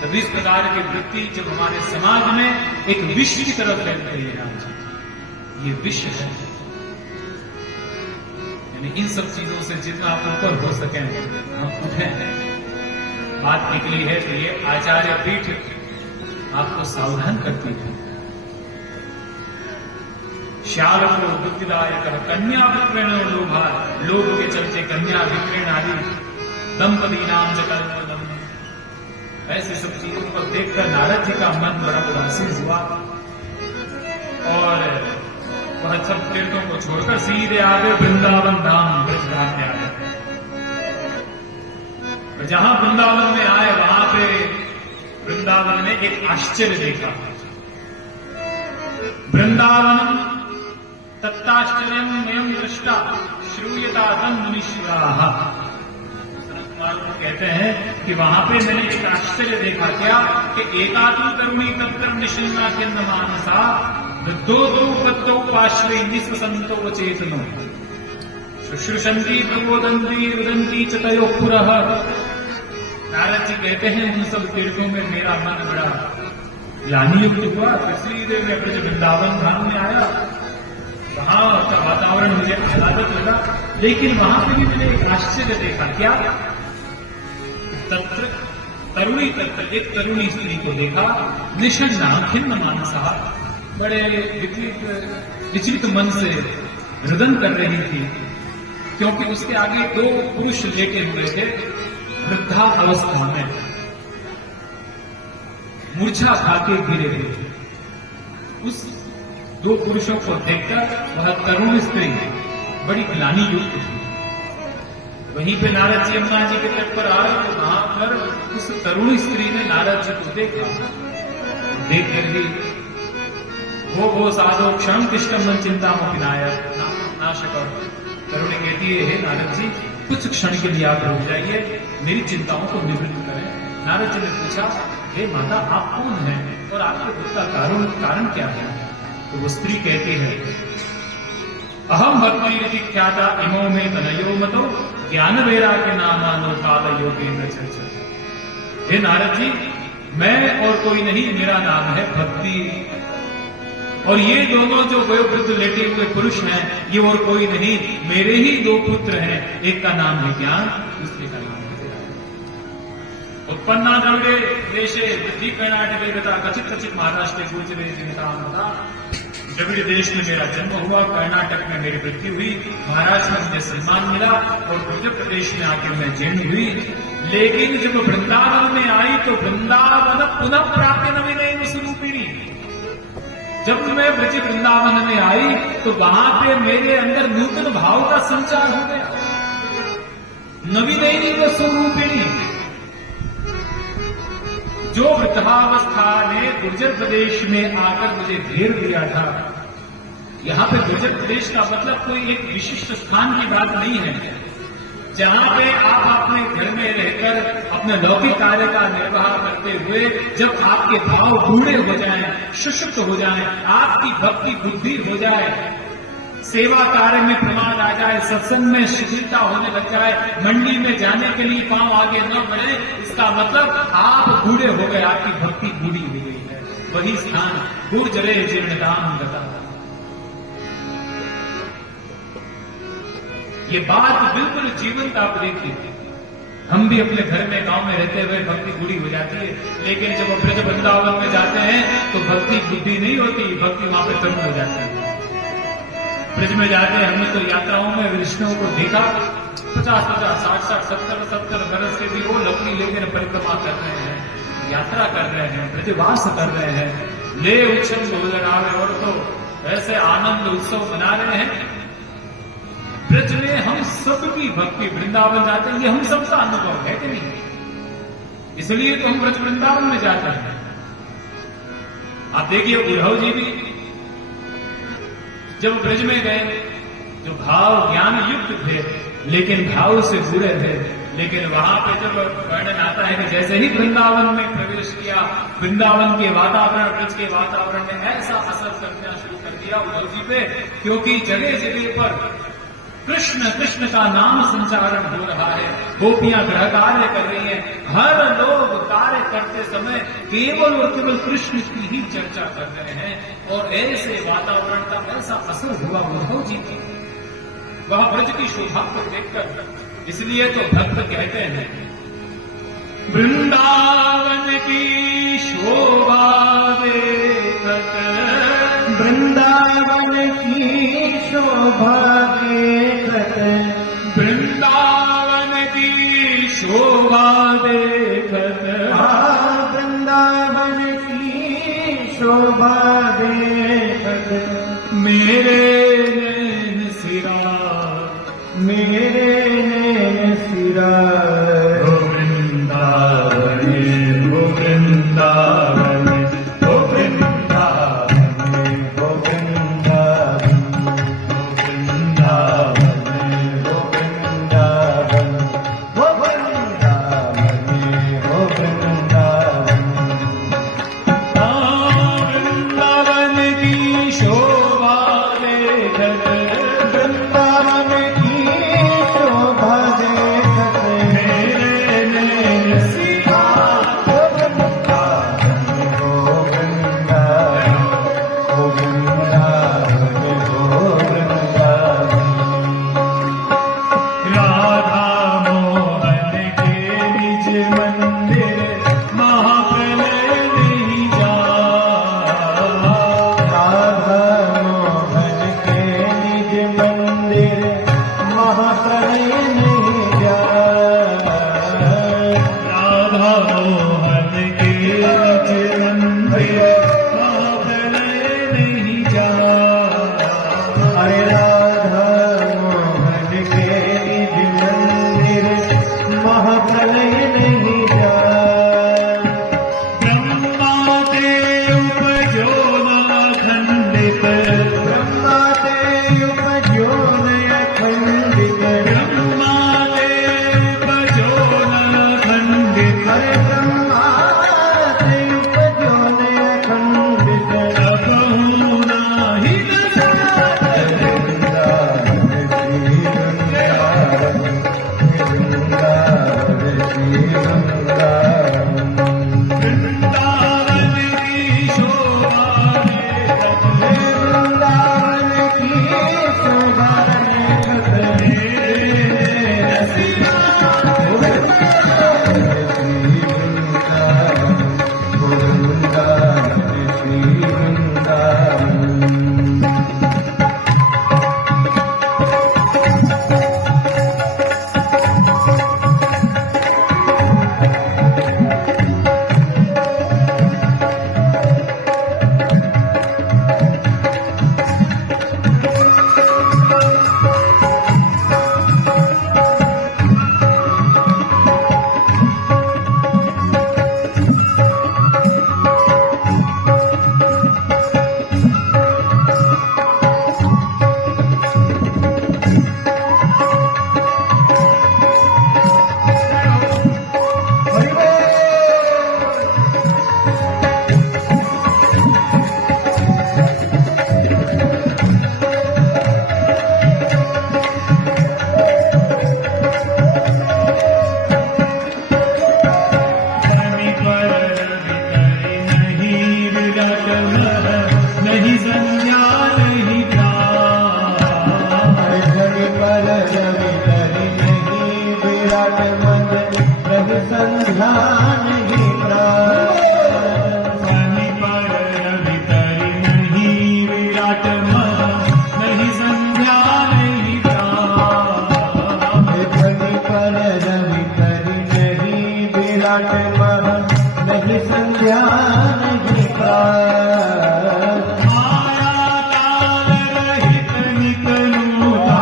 तो इस प्रकार की वृत्ति जब हमारे समाज में एक विष की तरफ फैल रही है, ये विष है। यानी इन सब चीजों से जितना आप ऊपर हो सके हम उठें। बात निकली है तो ये आचार्य पीठ आपको सावधान करती है। श्याल को बुद्धिदायक कन्या विक्रयण लोभा, लोभ के चलते कन्या विक्रयण आदि दंपति नाम जकल्पनम, ऐसी सब चीजों को देखकर नारद जी का मन बड़ा उदासीन हुआ और वह सब तीर्थों को छोड़कर सीधे आगे वृंदावन धाम ब्रजधाम में आए। जहां वृंदावन में आए वहां पे वृंदावन में एक आश्चर्य देखा। वृंदावन तत्ताश्चर्यम मयम दृष्टा श्रूयता तम मुनिश्वराः। कहते हैं कि वहां पे मैंने एक आश्चर्य देखा, क्या कि एकातु तरुणी तत्र निशिन्ना केन्द्र मानसा दो पत्तौ पाश्वे निस्वसंतो चेतनो शुश्रूषन्ति प्रबोधन्ति रुदन्ति च तयोः पुरः। नारद जी कहते हैं उन सब तीर्थों में मेरा मन बड़ा ग्लानियुक्त हुआ, सीधे मैं ब्रज वृंदावन धाम में आया, वहां का वातावरण मुझे आह्लादक लगा, लेकिन वहां पे भी मैंने एक आश्चर्य देखा। क्या? तत्र तरुणी तत्र एक तरुणी स्त्री को देखा, निषन्ना खिन्न मानसा, बड़े विचलित मन से रुदन कर रही थी, क्योंकि उसके आगे दो पुरुष लेटे हुए थे वृद्धा अवस्था में, मूर्छा खाके गिरे हुए। उस दो पुरुषों को देखकर वह तरुण स्त्री बड़ी ग्लानि युक्त थी। वहीं पे नारद जी यमुना जी के तट पर आए तो वहां पर उस तरुणी स्त्री ने नारद जी को देखा। देख कर ही वो साधो क्षण तिष्ठम चिंता नाशक। तरुणी कहती है, हे नारद जी कुछ क्षण के लिए आप रुक जाइए, मेरी चिंताओं को निवृत्त करें। नारद जी ने पूछा, हे माता आप कौन हैं और आपके दुख का कारण क्या है? तो वो स्त्री कहती है, अहम भक्ति ख्याता इमो में तनयो मतो ज्ञान वैराग्य नामानो काल योगेंद्र चर्चा। हे नारद जी मैं और कोई नहीं, मेरा नाम है भक्ति, और ये दोनों जो वयोवृद्ध लेटे हुए पुरुष हैं ये और कोई नहीं, मेरे ही दो पुत्र हैं, एक का नाम है ज्ञान, दूसरे का नाम है वैराग्य। उत्पन्ना द्रविड़े देशे वृद्धि कर्नाटके तथा कचित कचित महाराष्ट्र गुजरे जिनता। द्रविड़ देश में मेरा जन्म हुआ, कर्नाटक में मेरी मृत्यु हुई, महाराष्ट्र में मुझे सम्मान मिला और ब्रज प्रदेश में आकर मैं जीर्ण हुई। लेकिन जब वृंदावन में आई तो वृंदावन पुनः प्राप्त नवीन स्वरूपिणी। जब मैं ब्रज वृंदावन में आई तो वहां पे मेरे अंदर नूतन भाव का संचार हो गया, नवीन स्वरूपिणी। जो वृद्धावस्था ने गुर्जर प्रदेश में आकर मुझे घेर दिया था, यहां पे गुर्जर प्रदेश का मतलब कोई एक विशिष्ट स्थान की बात नहीं है, जहां पे आप अपने घर में रहकर अपने लौकिक कार्य का निर्वाह करते हुए जब आपके भाव बूढ़े हो जाएं, सुषुप्त हो जाएं, आपकी भक्ति बुद्धि हो जाए, सेवा कार्य में प्रमाद आ जाए, सत्संग में शिथिलता होने लग जाए, मंडी में जाने के लिए पांव आगे न बढ़े, इसका मतलब आप बूढ़े हो गए, आपकी भक्ति बूढ़ी हो गई है। वही स्थान गुर्जरे जीर्णदान गता। ये बात बिल्कुल जीवंत आप देखिए। हम भी अपने घर में गांव में रहते हुए भक्ति बूढ़ी हो जाती है, लेकिन जब ब्रज वृंदावन में जाते हैं तो भक्ति बुद्धि नहीं होती, भक्ति वहां पर तरुण हो जाती है। ब्रज में जाते हैं, हमने तो यात्राओं में विष्णुओं को देखा 50-50, 60-60, 70-70 बरस के भी वो लकड़ी लेकर परिक्रमा कर रहे हैं, यात्रा कर रहे हैं, ब्रजवास कर रहे हैं, ले उत्सव भोजन आवे, और तो ऐसे आनंद उत्सव मना रहे हैं। ब्रज में हम सबकी भक्ति, वृंदावन जाते हैं, ये हम सबका अनुभव है कि नहीं? इसलिए तो हम ब्रज वृंदावन में जाते हैं। आप देखिए उद्धव जी भी जब ब्रज में गए, जो भाव ज्ञान युक्त थे लेकिन भाव से जुड़े थे, लेकिन वहां पे जब वर्णन आता है कि जैसे ही वृंदावन में प्रवेश किया, वृंदावन के वातावरण, ब्रज के वातावरण ने ऐसा असर करना शुरू कर दिया उद्धव जी पे, क्योंकि जगह जगह पर कृष्ण कृष्ण का नाम संचारण हो रहा है, गोपियां ग्रह कार्य कर रही हैं, हर लोग कार्य करते समय केवल और केवल कृष्ण की ही चर्चा कर रहे हैं, और ऐसे वातावरण का ऐसा असर हुआ उद्धव जी की, वह ब्रज की शोभा को देखकर। इसलिए तो भक्त कहते हैं, वृंदावन की शोभा देखत, वृंदावन की शोभा देखत, वृंदावन की शोभा देखत, वृंदावन की शोभा देखत, मेरे नैन सिरा, मेरे नैन सिरा, ओ वृंदावन, ओ वृंदावन, ओ वृंदावन, ओ वृंदावन, ओ वृंदावन, ओ वृंदावन, ओ वृंदावन, ओ वृंदावन, वृंदावन की शोभा देखत, प्रलय नहीं जाए। ब्रह्मा ते उपजो न खंडित, ब्रह्मा ते उपजो न खंडित, ब्रह्मा ते उपजो न खंडित, हरे ब्रह्मा ते उपजो न खंडित। तबहु नाही वृंदावन की शोभा वृंदावन की शोभा नहीं संज्ञा नहीं धनि पर रवि धरि नहीं विराट मन रवि संध्या नहीं धनि पर रवि तरि नहीं विराट मन नहीं संध्या नहीं धनि पर रवि धरि नहीं विराट मन नहीं संध्या नहीं माया काल रहित नित नूतन,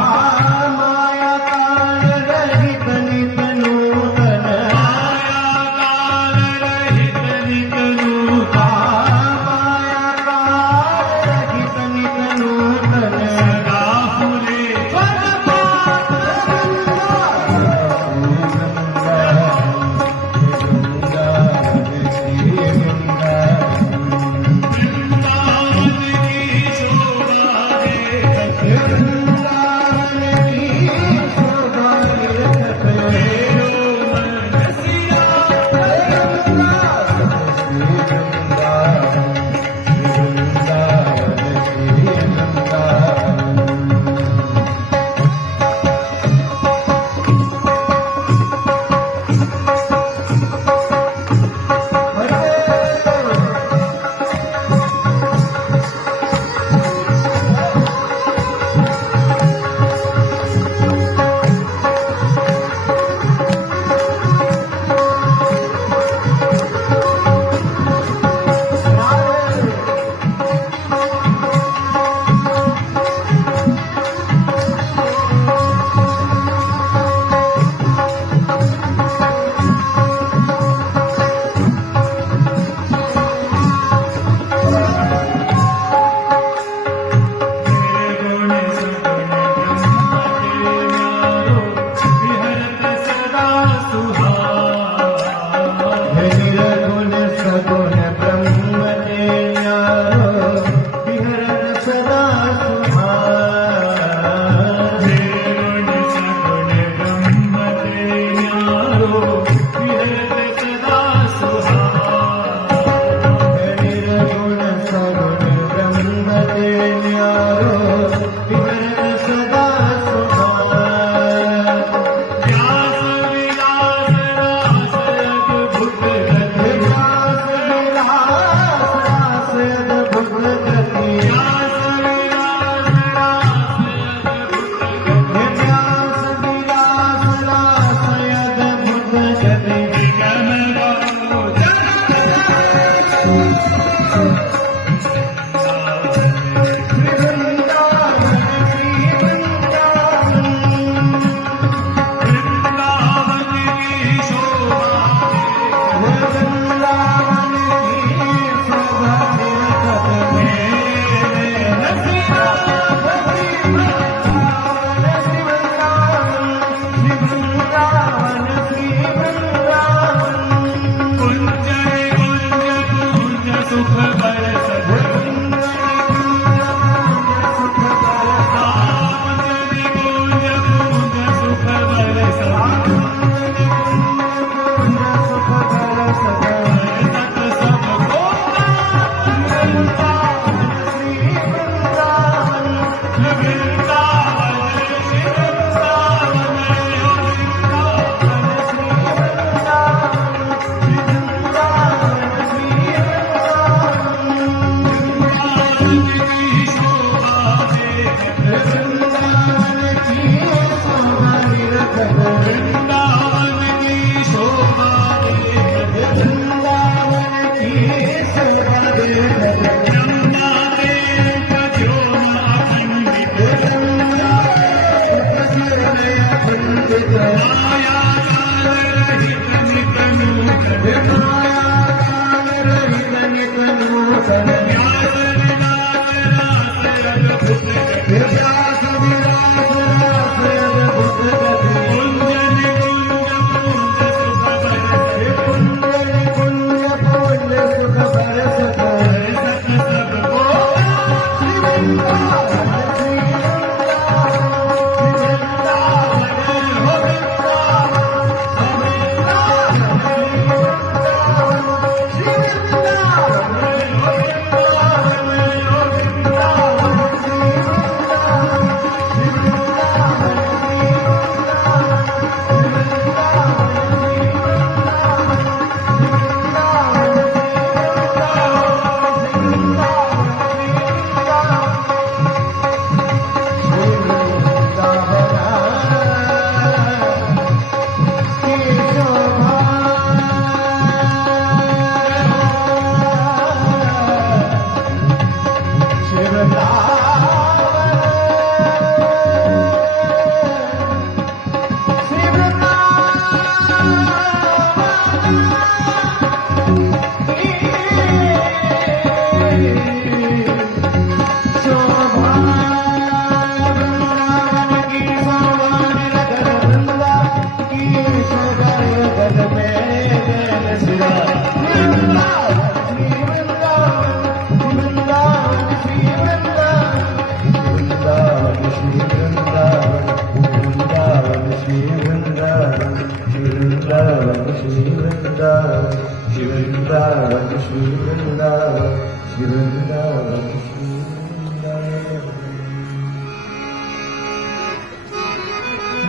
माया काल रहित नित नूतन, माया काल रहित नित नूतन, माया काल रहित नित नूतन, सदा फुले वृंदावन की शोभा मेरो मन सिया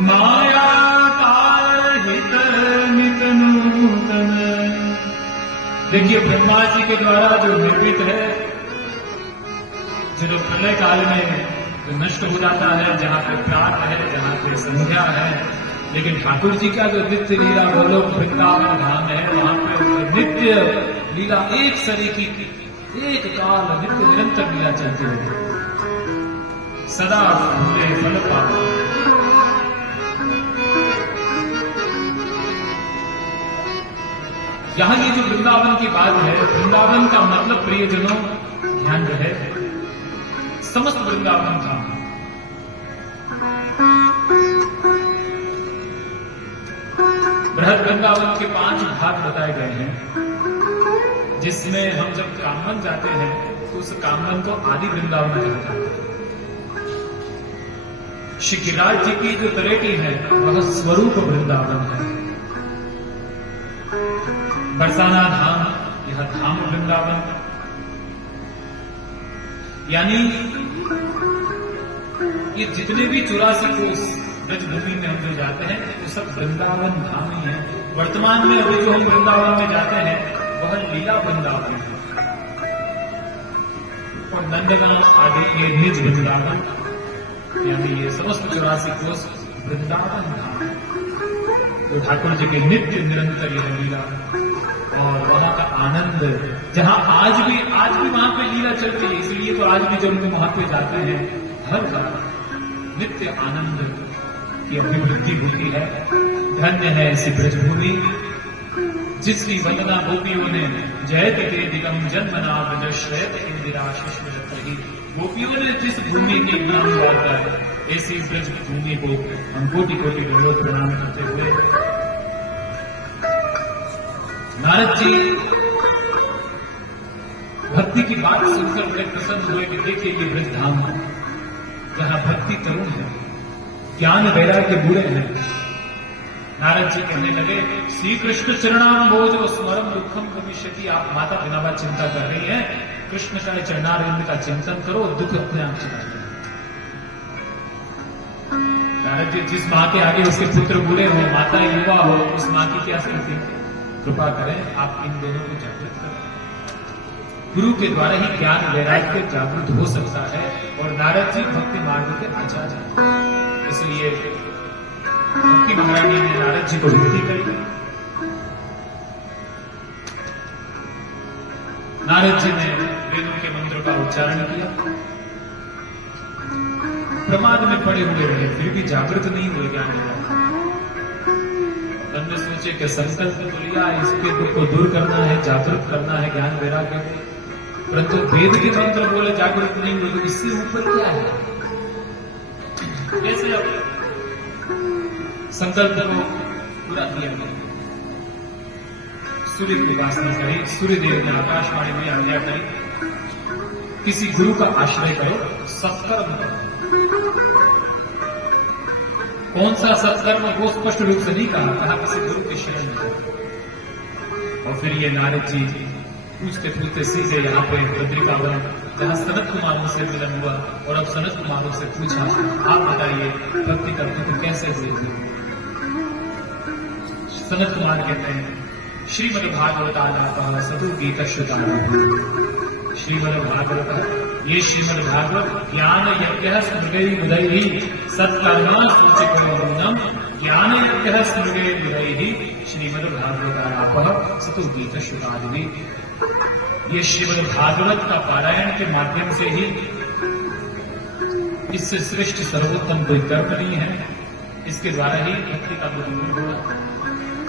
माया काल हित नित नूतन। देखिए ब्रह्मा जी के द्वारा जो निर्मित है, जो प्रलय काल में जो नष्ट हो जाता है, जहां पे प्रात है, जहां पे संध्या है, लेकिन ठाकुर जी का जो नित्य लीला गोलोक वृंदावन धाम है, वहां पे नित्य लीला एक सरीखी एक काल नित्य निरंतर लीला चलती है, सदा फूले फल पावे। यहां ये जो वृंदावन की बात है, वृंदावन का मतलब प्रियजनों ध्यान रहे, समस्त वृंदावन था। बृहद वृंदावन के 5 भाग बताए गए हैं, जिसमें हम जब कामवन जाते हैं तो उस कामवन को आदि वृंदावन कहते हैं। श्री गिरिराज जी की जो तरेटी है वह स्वरूप वृंदावन है। बरसाना धाम यह धाम वृंदावन, यानी ये जितने भी 84 कोस ब्रजभूमि में हम जो जाते हैं वो सब वृंदावन धाम ही है। वर्तमान में अभी जो हम वृंदावन में जाते हैं वह लीला वृंदावन है, और नंदगांव आदि ये निज वृंदावन, यानी ये समस्त 84 कोस वृंदावन धाम है। तो ठाकुर जी के नित्य निरंतर यह लीला और वहां का आनंद, जहां आज भी वहां पे लीला चलती है, इसलिए तो आज भी जब हम वहां पे जाते हैं हर बार नित्य आनंद की अभिवृद्धि होती है। धन्य है ऐसी ब्रजभूमि जिसकी वंदना गोपियों ने जयति के दिगम जन्मना ब्रजश्वेत इंदिराशिष रही। गोपियों ने जिस भूमि के नाम गाता है, ऐसी ब्रजभूमि को हम कोटि कोटि दंडोत प्रणाम करते हुए, नारद जी भक्ति की बात सुनकर बड़े प्रसन्न हुए कि देखिए ये ब्रजधाम है जहां भक्ति तरुण है, ज्ञान वैराग्य बूढ़े हैं। नारद जी कहने लगे, श्री कृष्ण चरणाम्बोज स्मरम दुखम भविष्यति। आप माता बिना बात चिंता कर रही हैं, कृष्ण का चरणारविंद का चिंतन करो, दुख अपने आप चला जाए। नारद जी, जिस मां के आगे उसके पुत्र बूढ़े हो, माता युवा हो, उस मां की क्या स्थिति? कृपा करें आप इन दोनों को जागृत करें। गुरु के द्वारा ही ज्ञान वैराग्य जागृत हो सकता है, और नारद जी भक्ति मार्ग के आचार्य हैं। इसलिए भक्ति महारानी ने नारद जी को विनती करी। नारद जी ने वेदों के मंत्र का उच्चारण किया, प्रमाद में पड़े हुए रहे, फिर भी जागृत नहीं हुए ज्ञान। मन में सोचे कि संकल्प तो लिया, इसके दुख को दूर करना है, जागरूक करना है ज्ञान वैराग्य को, परंतु वेद के मंत्र बोले जागरूक नहीं हुए, तो इससे ऊपर क्या है? कैसे अब संकल्प को पूरा किया गया? सूर्य की उपासना करी, सूर्य देव ने आकाशवाणी में आज्ञा करी, किसी गुरु का आश्रय करो, सत्कर्म करो। कौन सा सत्कर्म, वो स्पष्ट रूप से नहीं कहा किसी गुरु के शरण में। और फिर ये नारद जी पूछते पूछते सीधे यहाँ पे बद्रिकावन, जहां सनत कुमारों से मिलन हुआ, और अब सनत कुमारों से पूछा, आप बताइए भक्ति करते तो कैसे हुई? सनत कुमार कहते हैं, श्रीमद्भागवतालापः सतु गीतश्रुताः। श्रीमद्भागवत, ये श्रीमद्भागवत ज्ञान यज्ञ स्मृगैर्मुदैः सत्कर्म सूचिकरोऽनुगुणं ज्ञान यज्ञ स्मृगैर्मुदैः श्रीमद्भागवतालापः सतु गीतश्रुताः। ये श्रीमद्भागवत का पारायण के माध्यम से ही, इससे श्रेष्ठ सर्वोत्तम कोई कर्म नहीं है, इसके द्वारा ही भक्ति का बुद्धि हुआ।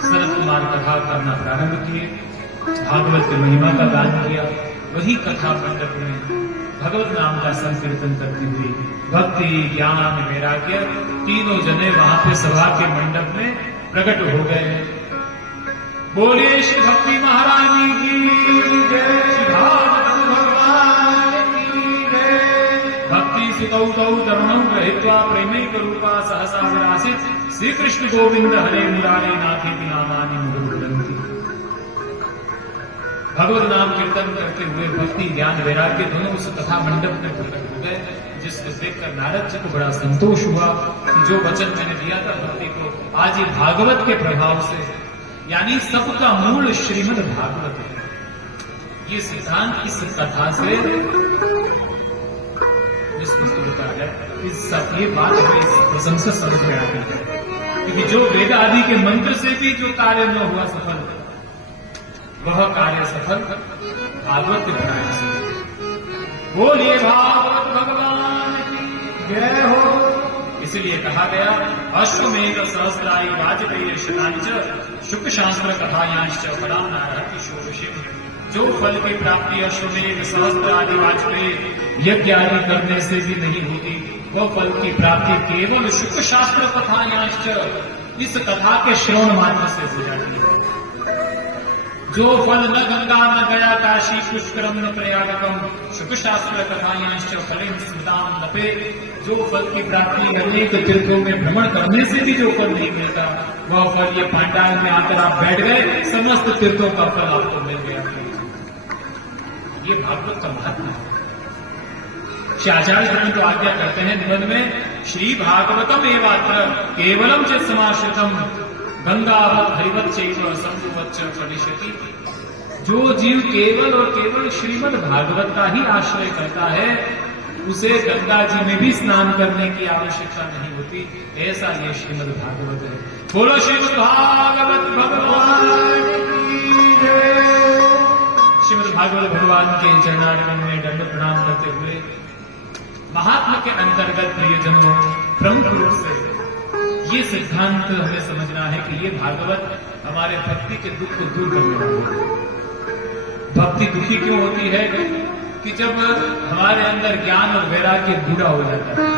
सनत कुमार कथा करना प्रारंभ किए, भागवत की महिमा का गान किया, वही कथा मंडप में भगवत नाम का संकीर्तन करती हुई भक्ति ज्ञान वैराग्य तीनों जने वहां पे सभा के मंडप में प्रकट हो गए। बोलिए श्री भक्ति महारानी की जय, भागवत भगवान की जय। भक्ति सुतौ तौ तरुणौ गृहीत्वा प्रेमैक रूपा सहसा विरासित श्री कृष्ण गोविंद हरे मुरारे नाथेति नामानि मुहुर्वदन्ति। भगवत नाम कीर्तन करते हुए भक्ति ज्ञान वैराग्य दोनों उस कथा मंडप में प्रकट हो गए, जिसको देखकर नारद जी को बड़ा संतोष हुआ कि जो वचन मैंने दिया था भक्ति को, आज ये भागवत के प्रभाव से, यानी सबका मूल श्रीमद् भागवत है, ये सिद्धांत इस कथा से होता है। ये बात हमें इस प्रसंग से समझ में आती है, क्योंकि जो वेद आदि के मंत्र से भी जो कार्य न हुआ सफल, वह कार्य सफल भागवत के प्रयास से। बोलिए भागवत भगवान की जय हो। इसलिए कहा गया, अश्वमेध सहस्राय वाजपेय शतानि च शुक्ल शास्त्र कथायांश्च फलां नारहति षोडशीम्। जो फल की प्राप्ति अश्वमेध सहस्त्र आदि वाजपेय यज्ञ आदि करने से भी नहीं होती, वह फल की प्राप्ति केवल शुक्ल शास्त्र कथायांश्च, इस कथा के श्रवण मात्र से हो जाती है। जो फल न गंगा न गया काशी पुष्करम न प्रयागकम शुक्ल शास्त्र कथायांश्च फलेन स्मृतां लपे। जो फल की प्राप्ति अनेक तीर्थों में भ्रमण करने से भी जो फल नहीं मिलता, वह फल ये पांडाल में आकर आप बैठ गए, समस्त तीर्थों का फल आपको मिल गया। ये भागवत का महत्व है। आचार्य ग्रंथ तो आज्ञा करते हैं निबंध में, श्री भागवतम एवात्र केवलम चित समाश्रितम गंगावत हरिवत चैव संगवत फलिष्यति। जो जीव केवल और केवल श्रीमद् भागवत का ही आश्रय करता है, उसे गंगा जी में भी स्नान करने की आवश्यकता नहीं होती। ऐसा ये श्रीमद् भागवत है। बोलो श्रीमद् भागवत भगवान की जय। श्रीमद् भागवत भगवान के चरणारविंद में दंड प्रणाम करते हुए महात्मा के अंतर्गत प्रियजनों, प्रमुख रूप से ये सिद्धांत हमें समझना है कि ये भागवत हमारे भक्ति के दुख को दूर करने वाली है। भक्ति दुखी क्यों होती है? कि जब हमारे अंदर ज्ञान और वैराग्य बूढ़ा हो जाता है।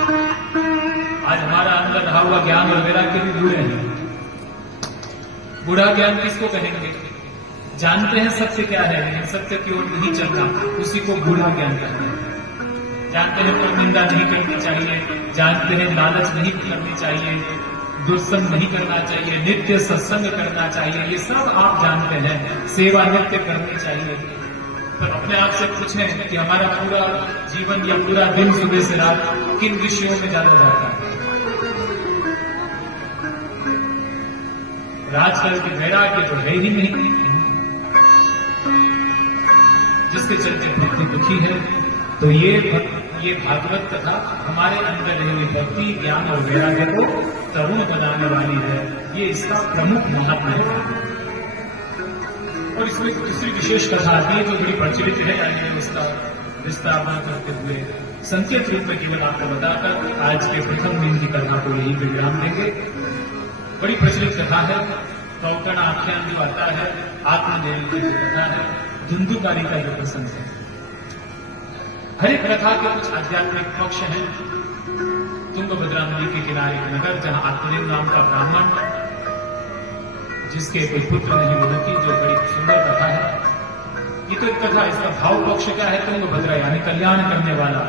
आज हमारा अंदर रहा हुआ ज्ञान और वैराग्य भी बूढ़े हैं। बूढ़ा ज्ञान किसको कहेंगे? जानते हैं सत्य क्या है, लेकिन सत्य की ओर नहीं चलना, उसी को बूढ़ा ज्ञान कहते हैं। जानते हैं पर निंदा नहीं करनी चाहिए, जानते हैं लालच नहीं करनी चाहिए, दुर्संग नहीं करना चाहिए, नित्य सत्संग करना चाहिए, ये सब आप जानते हैं। सेवा नित्य करनी चाहिए, पर अपने आप से पूछें कि हमारा पूरा जीवन या पूरा दिन सुबह से रात किन विषयों में ज्यादा जाता है? आजकल की वैराग्य तो है ही नहीं, जिसके चलते भक्ति दुखी है। तो ये भागवत कथा हमारे अंदर रही भक्ति ज्ञान और वैराग्य को तरुण बनाने वाली है। ये इसका प्रमुख महत्व है। और इसमें दूसरी विशेष कथा आती है जो बड़ी प्रचलित है, यानी उसका विस्तार करते हुए संकेत रूप में केवल आपको बताकर आज के प्रथम दिन की कथा को यही विराम देंगे। बड़ी प्रचलित कथा है। कौकण आख्यान जो आता है, आत्मदेव की जो कथा है, धुंधुकारी का जो प्रसंग है, हर एक कथा के कुछ आध्यात्मिक पक्ष हैं। तुंगभद्रा नदी के किनारे एक नगर, जहां आत्मदेव नाम का ब्राह्मण, जिसके कोई पुत्र नहीं बल्कि, जो बड़ी सुंदर कथा है। ये तो एक कथा, इसका भाव पक्ष क्या है? तुंगभद्रा यानी कल्याण करने वाला।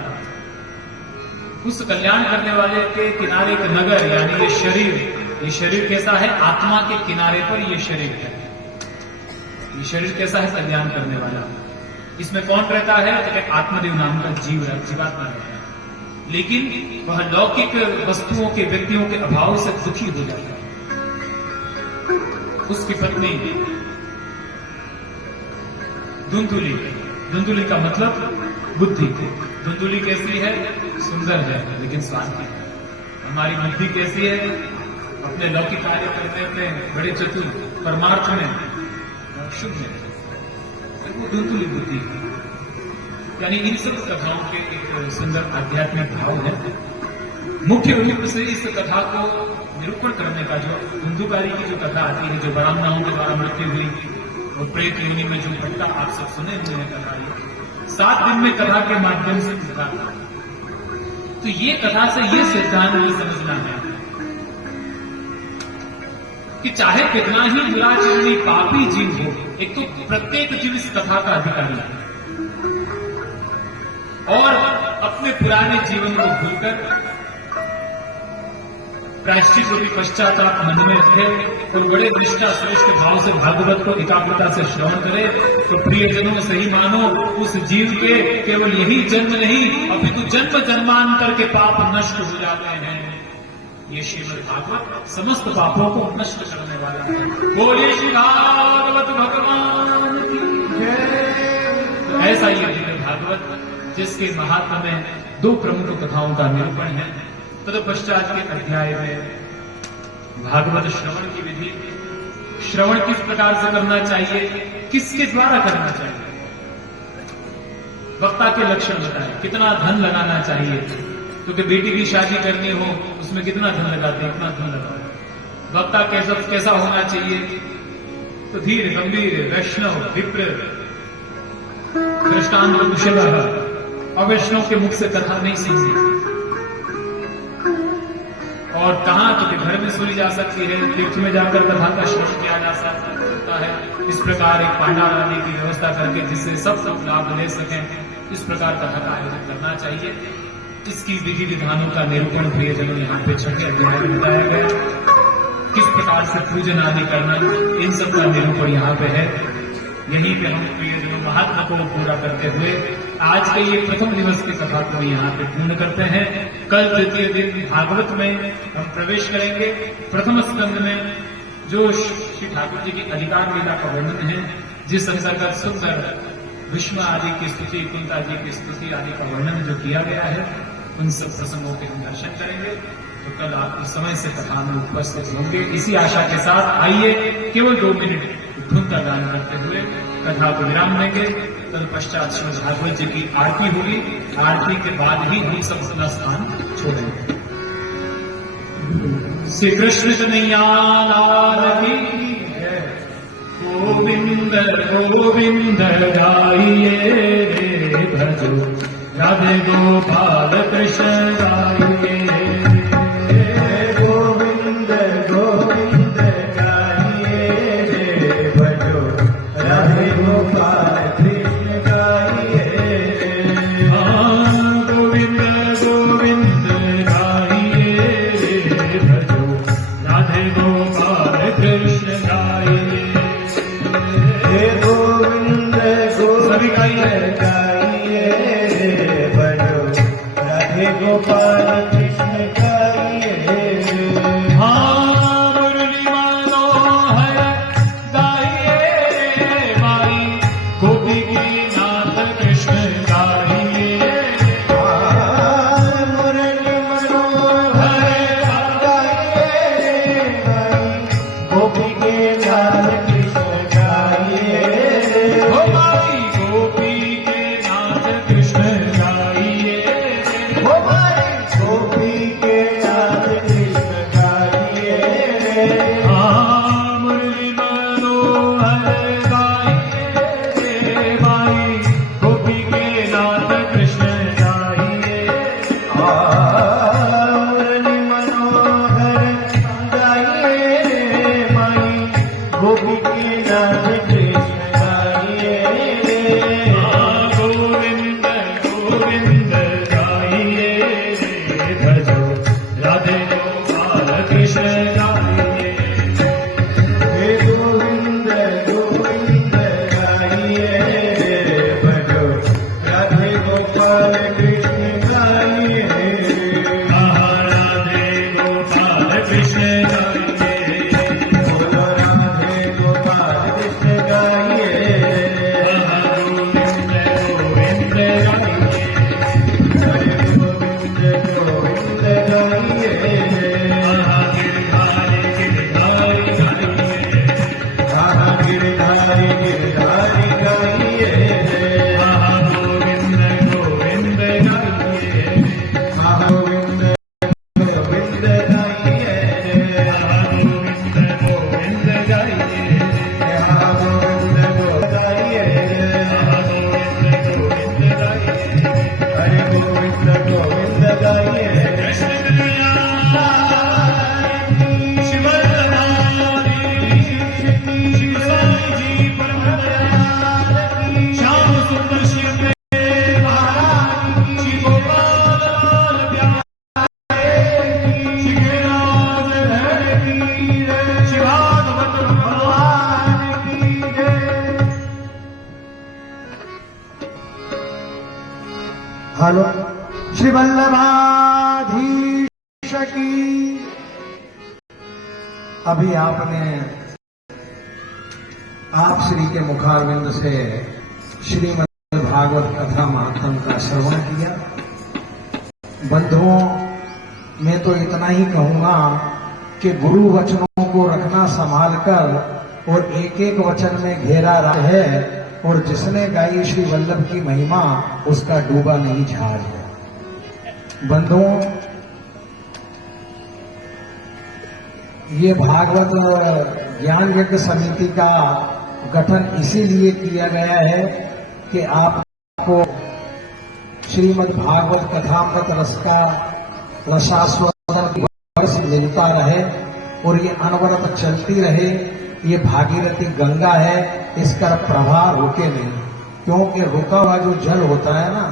उस कल्याण करने वाले के किनारे एक नगर, यानी ये शरीर कैसा है? आत्मा के किनारे पर ये शरीर है। ये शरीर कैसा है? कल्याण करने वाला। इसमें कौन रहता है? तो आत्मदेव नाम का जीवात्मा रहता है। लेकिन वह लौकिक वस्तुओं के, व्यक्तियों के अभाव से दुखी हो जाता है। उसकी पत्नी धुंधुली का मतलब बुद्धि। धुंधुली कैसी है? सुंदर है लेकिन स्वार्थी है। हमारी बुद्धि कैसी है? अपने लौकिक कार्य करने में बड़े चतुर, परमार्थ में शुभ है। वो धुंधुली बुद्धि, यानी इन सब कथाओं के एक सुंदर आध्यात्मिक भाव है। मुख्य रूप से इस कथा को निरूपण करने का, जो धुंधुकारी की जो कथा आती है, जो ब्राह्मणों के द्वारा मृत्यु हुई, वो प्रेत योनि में जो घटना आप सब सुने हुए हैं कथा, 7 दिन में कथा के माध्यम से कथा। तो ये कथा से ये सिद्धांत भी समझना है कि चाहे कितना ही दुराचरणी पापी जीव हो, एक तो प्रत्येक जीव इस कथा का अधिकारी है, और अपने पुराने जीवन को भूलकर प्रायश्चित रूपी पश्चाताप मन में रखे और बड़े निष्ठा श्रेष्ठ भाव से भागवत को एकाग्रता से श्रवण करे, तो प्रियजनों सही मानो, उस जीव के केवल यही जन्म नहीं, अपितु जन्म जन्मांतर के पाप नष्ट हो जाते हैं। ये श्रीमद् भागवत समस्त पापों को नष्ट करने वाला है। बोलिए श्री भागवत भगवान की जय। तो ऐसा ही है भागवत, जिसके महात्मा में 2 प्रमुख कथाओं का निरूपण है। तदपश्चात के अध्याय में भागवत श्रवण की विधि, श्रवण किस प्रकार से करना चाहिए, किसके द्वारा करना चाहिए, वक्ता के लक्षण बताए, कितना धन लगाना चाहिए, क्योंकि बेटी की शादी करनी हो उसमें कितना धन लगाते, इतना धन लगाओ। वक्ता कैसा होना चाहिए, तो धीर गंभीर वैष्णव विप्र दृष्टांत कुशल। अवैष्णव के मुख से कथा नहीं सुनती। और कहां तो घर में सुनी जा सकती है, तीर्थ में जाकर कथा का श्रवण किया जा सकता है। इस प्रकार एक पांडाल आदि की व्यवस्था करके जिससे सब लाभ ले सकें, इस प्रकार कथा का आयोजन करना चाहिए। इसकी विधि विधानों का निरूपण प्रियजनों यहाँ पे 6वें अध्याय में बताया गया। किस प्रकार से पूजन आदि करना, इन सब का निरूपण यहाँ पे है। यहीं पे हम प्रियजनों महात्मा को पूरा करते हुए आज के ये प्रथम दिवस की कथा को यहाँ पे पूर्ण करते हैं। कल तृतीय दिन भागवत में हम प्रवेश करेंगे। प्रथम स्कंद में जो श्री ठाकुर जी की अधिकार लीला का वर्णन है, जिस अंतर्गत सुंदर विष्णु आदि की स्तुति, कुंता जी की स्तुति आदि का वर्णन जो किया गया है, उन सब प्रसंगों के हम दर्शन करेंगे। तो कल आप इस समय से कथा में उपस्थित होंगे। इसी आशा के साथ आइए केवल 2 मिनट धुन का गान करते हुए कथा को विराम देंगे। तत्पश्चात श्रीमद् भागवत जी की आरती होगी। आरती के बाद ही हम सब अपना स्थान छोड़ेंगे। श्री कृष्ण कन्हैया लाल की जय। गोविंद गोविंद गाइए भजो, राधे गोपाल कृष्ण गाइए। गोविंद गोविंद गाइए भजो, राधे गोपाल कृष्ण गाइए। गोविंद गोविंद गाइए भजो, राधे गोपाल कृष्ण गाइए। गोविंद गोविंद गाइए भजो, राधे गोपाल। राधे कृष्ण गाइए गोविंद गोविंद गाइए भजो राधे गोपाल कृष्ण गाइए हे गोविंद गोविंद गाइए भजो राधे गोपाल कृष्ण गाइए राधे गोपाल कृष्ण गाइए बोलो राधे गोपाल कृष्ण गाइए गोविंद गोविंद गाइए हरे गोविंद गोविंद गाइए गिरधारी गिरधारी गाइए गिरधारी गिरधारी गाइए गोविंद गोविंद गाइए गोविंद गोविंद गाइए गोविंद गोविंद गाइए गोविंद गोविंद गाइए गोविंद गोविंद गाइए हरे गोविंद गोविंद गाइए कृष्ण कन्हैया शिव स्वामी जी परम दयाल श्याम सुंदर शिव श्री गोपाल प्यारे श्री गिरिराज धर की श्री भागवत भगवान की जय। हेलो श्री वल्लभाधीश की अभी आपने आप श्री के मुखारविंद से श्रीमद् भागवत कथा महात्म का श्रवण किया। बंधुओं, मैं तो इतना ही कहूंगा कि गुरु वचनों को रखना संभाल कर और एक एक वचन में घेरा रहा है, और जिसने गाई श्री वल्लभ की महिमा उसका डूबा नहीं झाड़ है। बंधुओं, ये भागवत ज्ञान यज्ञ समिति का गठन इसीलिए किया गया है कि आपको श्रीमद् भागवत कथामृत रस का रसास्वादन वर्ष मिलता रहे और ये अनवरत चलती रहे। ये भागीरथी गंगा है, इसका प्रवाह रुके नहीं, क्योंकि रुका हुआ जो जल होता है ना,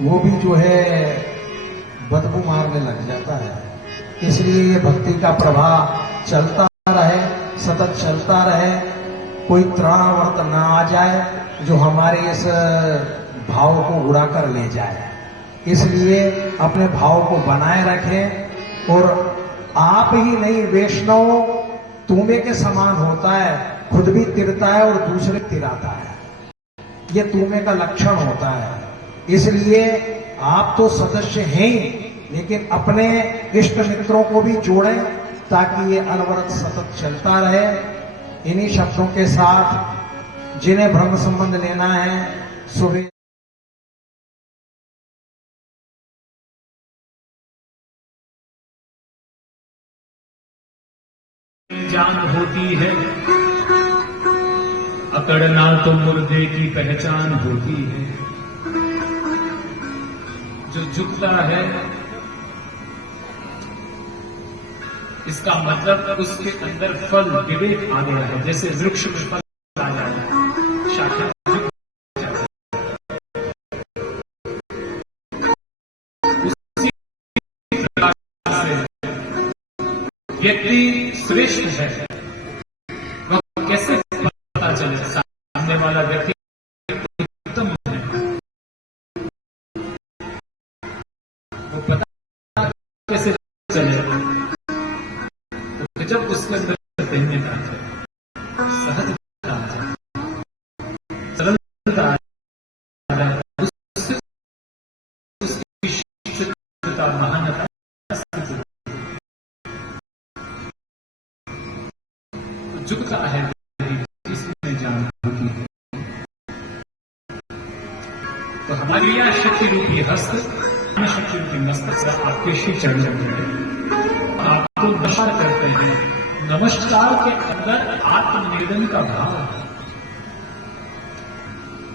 वो भी जो है बदबू मारने लग जाता है। इसलिए ये भक्ति का प्रवाह चलता रहे, सतत चलता रहे, कोई तृणावर्त न आ जाए जो हमारे इस भाव को उड़ाकर ले जाए। इसलिए अपने भाव को बनाए रखें, और आप ही नहीं, वैष्णव तूमे के समान होता है, खुद भी तिरता है और दूसरे तिराता है। ये तूमे का लक्षण होता है। इसलिए आप तो सदस्य हैं ही, लेकिन अपने इष्ट मित्रों को भी जोड़ें ताकि ये अनवरत सतत चलता रहे। इन्हीं शब्दों के साथ जिन्हें ब्रह्म संबंध लेना है सुबह जान होती है, अकड़ना तो मुर्दे की पहचान होती है। जो झुकता है इसका मतलब उसके अंदर फल विवेक आ गया है। जैसे वृक्ष में फल आ जाए, शाखा झुक जाए। उसी प्रकार से व्यक्ति श्रेष्ठ है। वह कैसे पता चले सामने वाला व्यक्ति उत्तम है? वो पता कैसे चले? जब उसके अंदर धन्यता है, सहजता है, सरलता है, उसकी शुद्धता, महानता झुकता है, इसमें जान होती है। तो हमारी यह शक्ति रूपी हस्त, शक्ति रूपी मस्तक से आपके श्री चरणों में आपको नमस्कार करते हैं। नमस्कार के अंदर आत्मनिवेदन का भाव है।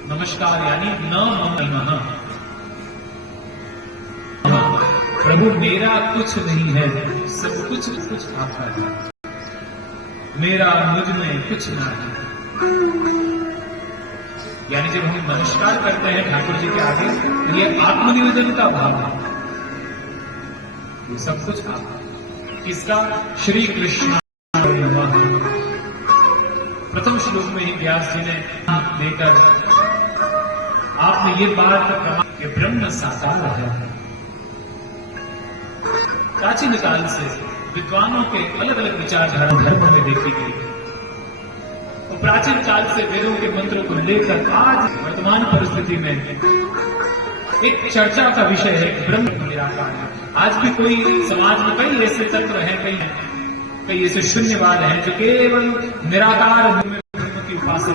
नमस्कार यानी न नमः। प्रभु मेरा कुछ नहीं है, सब कुछ आपका है। मेरा मुझ में कुछ ना है। यानी जब हम नमस्कार करते हैं ठाकुर जी के आगे तो ये आत्मनिवेदन का भाव है। ये सब कुछ आप किसका? श्री कृष्ण। प्रथम श्लोक में ही व्यास जी ने देकर आपने ये बात कहा कि ब्रह्म साकार है। प्राचीन काल से विद्वानों के अलग अलग विचारधारा धर्म में देखी गई। और प्राचीन काल से वेदों के मंत्रों को लेकर आज वर्तमान परिस्थिति में एक चर्चा का विषय है कि ब्रह्म निराकार है। आज भी कोई समाज में कई ऐसे तत्व हैं, कई ऐसे शून्यवाद हैं जो केवल निराकार ब्रह्म की उपासना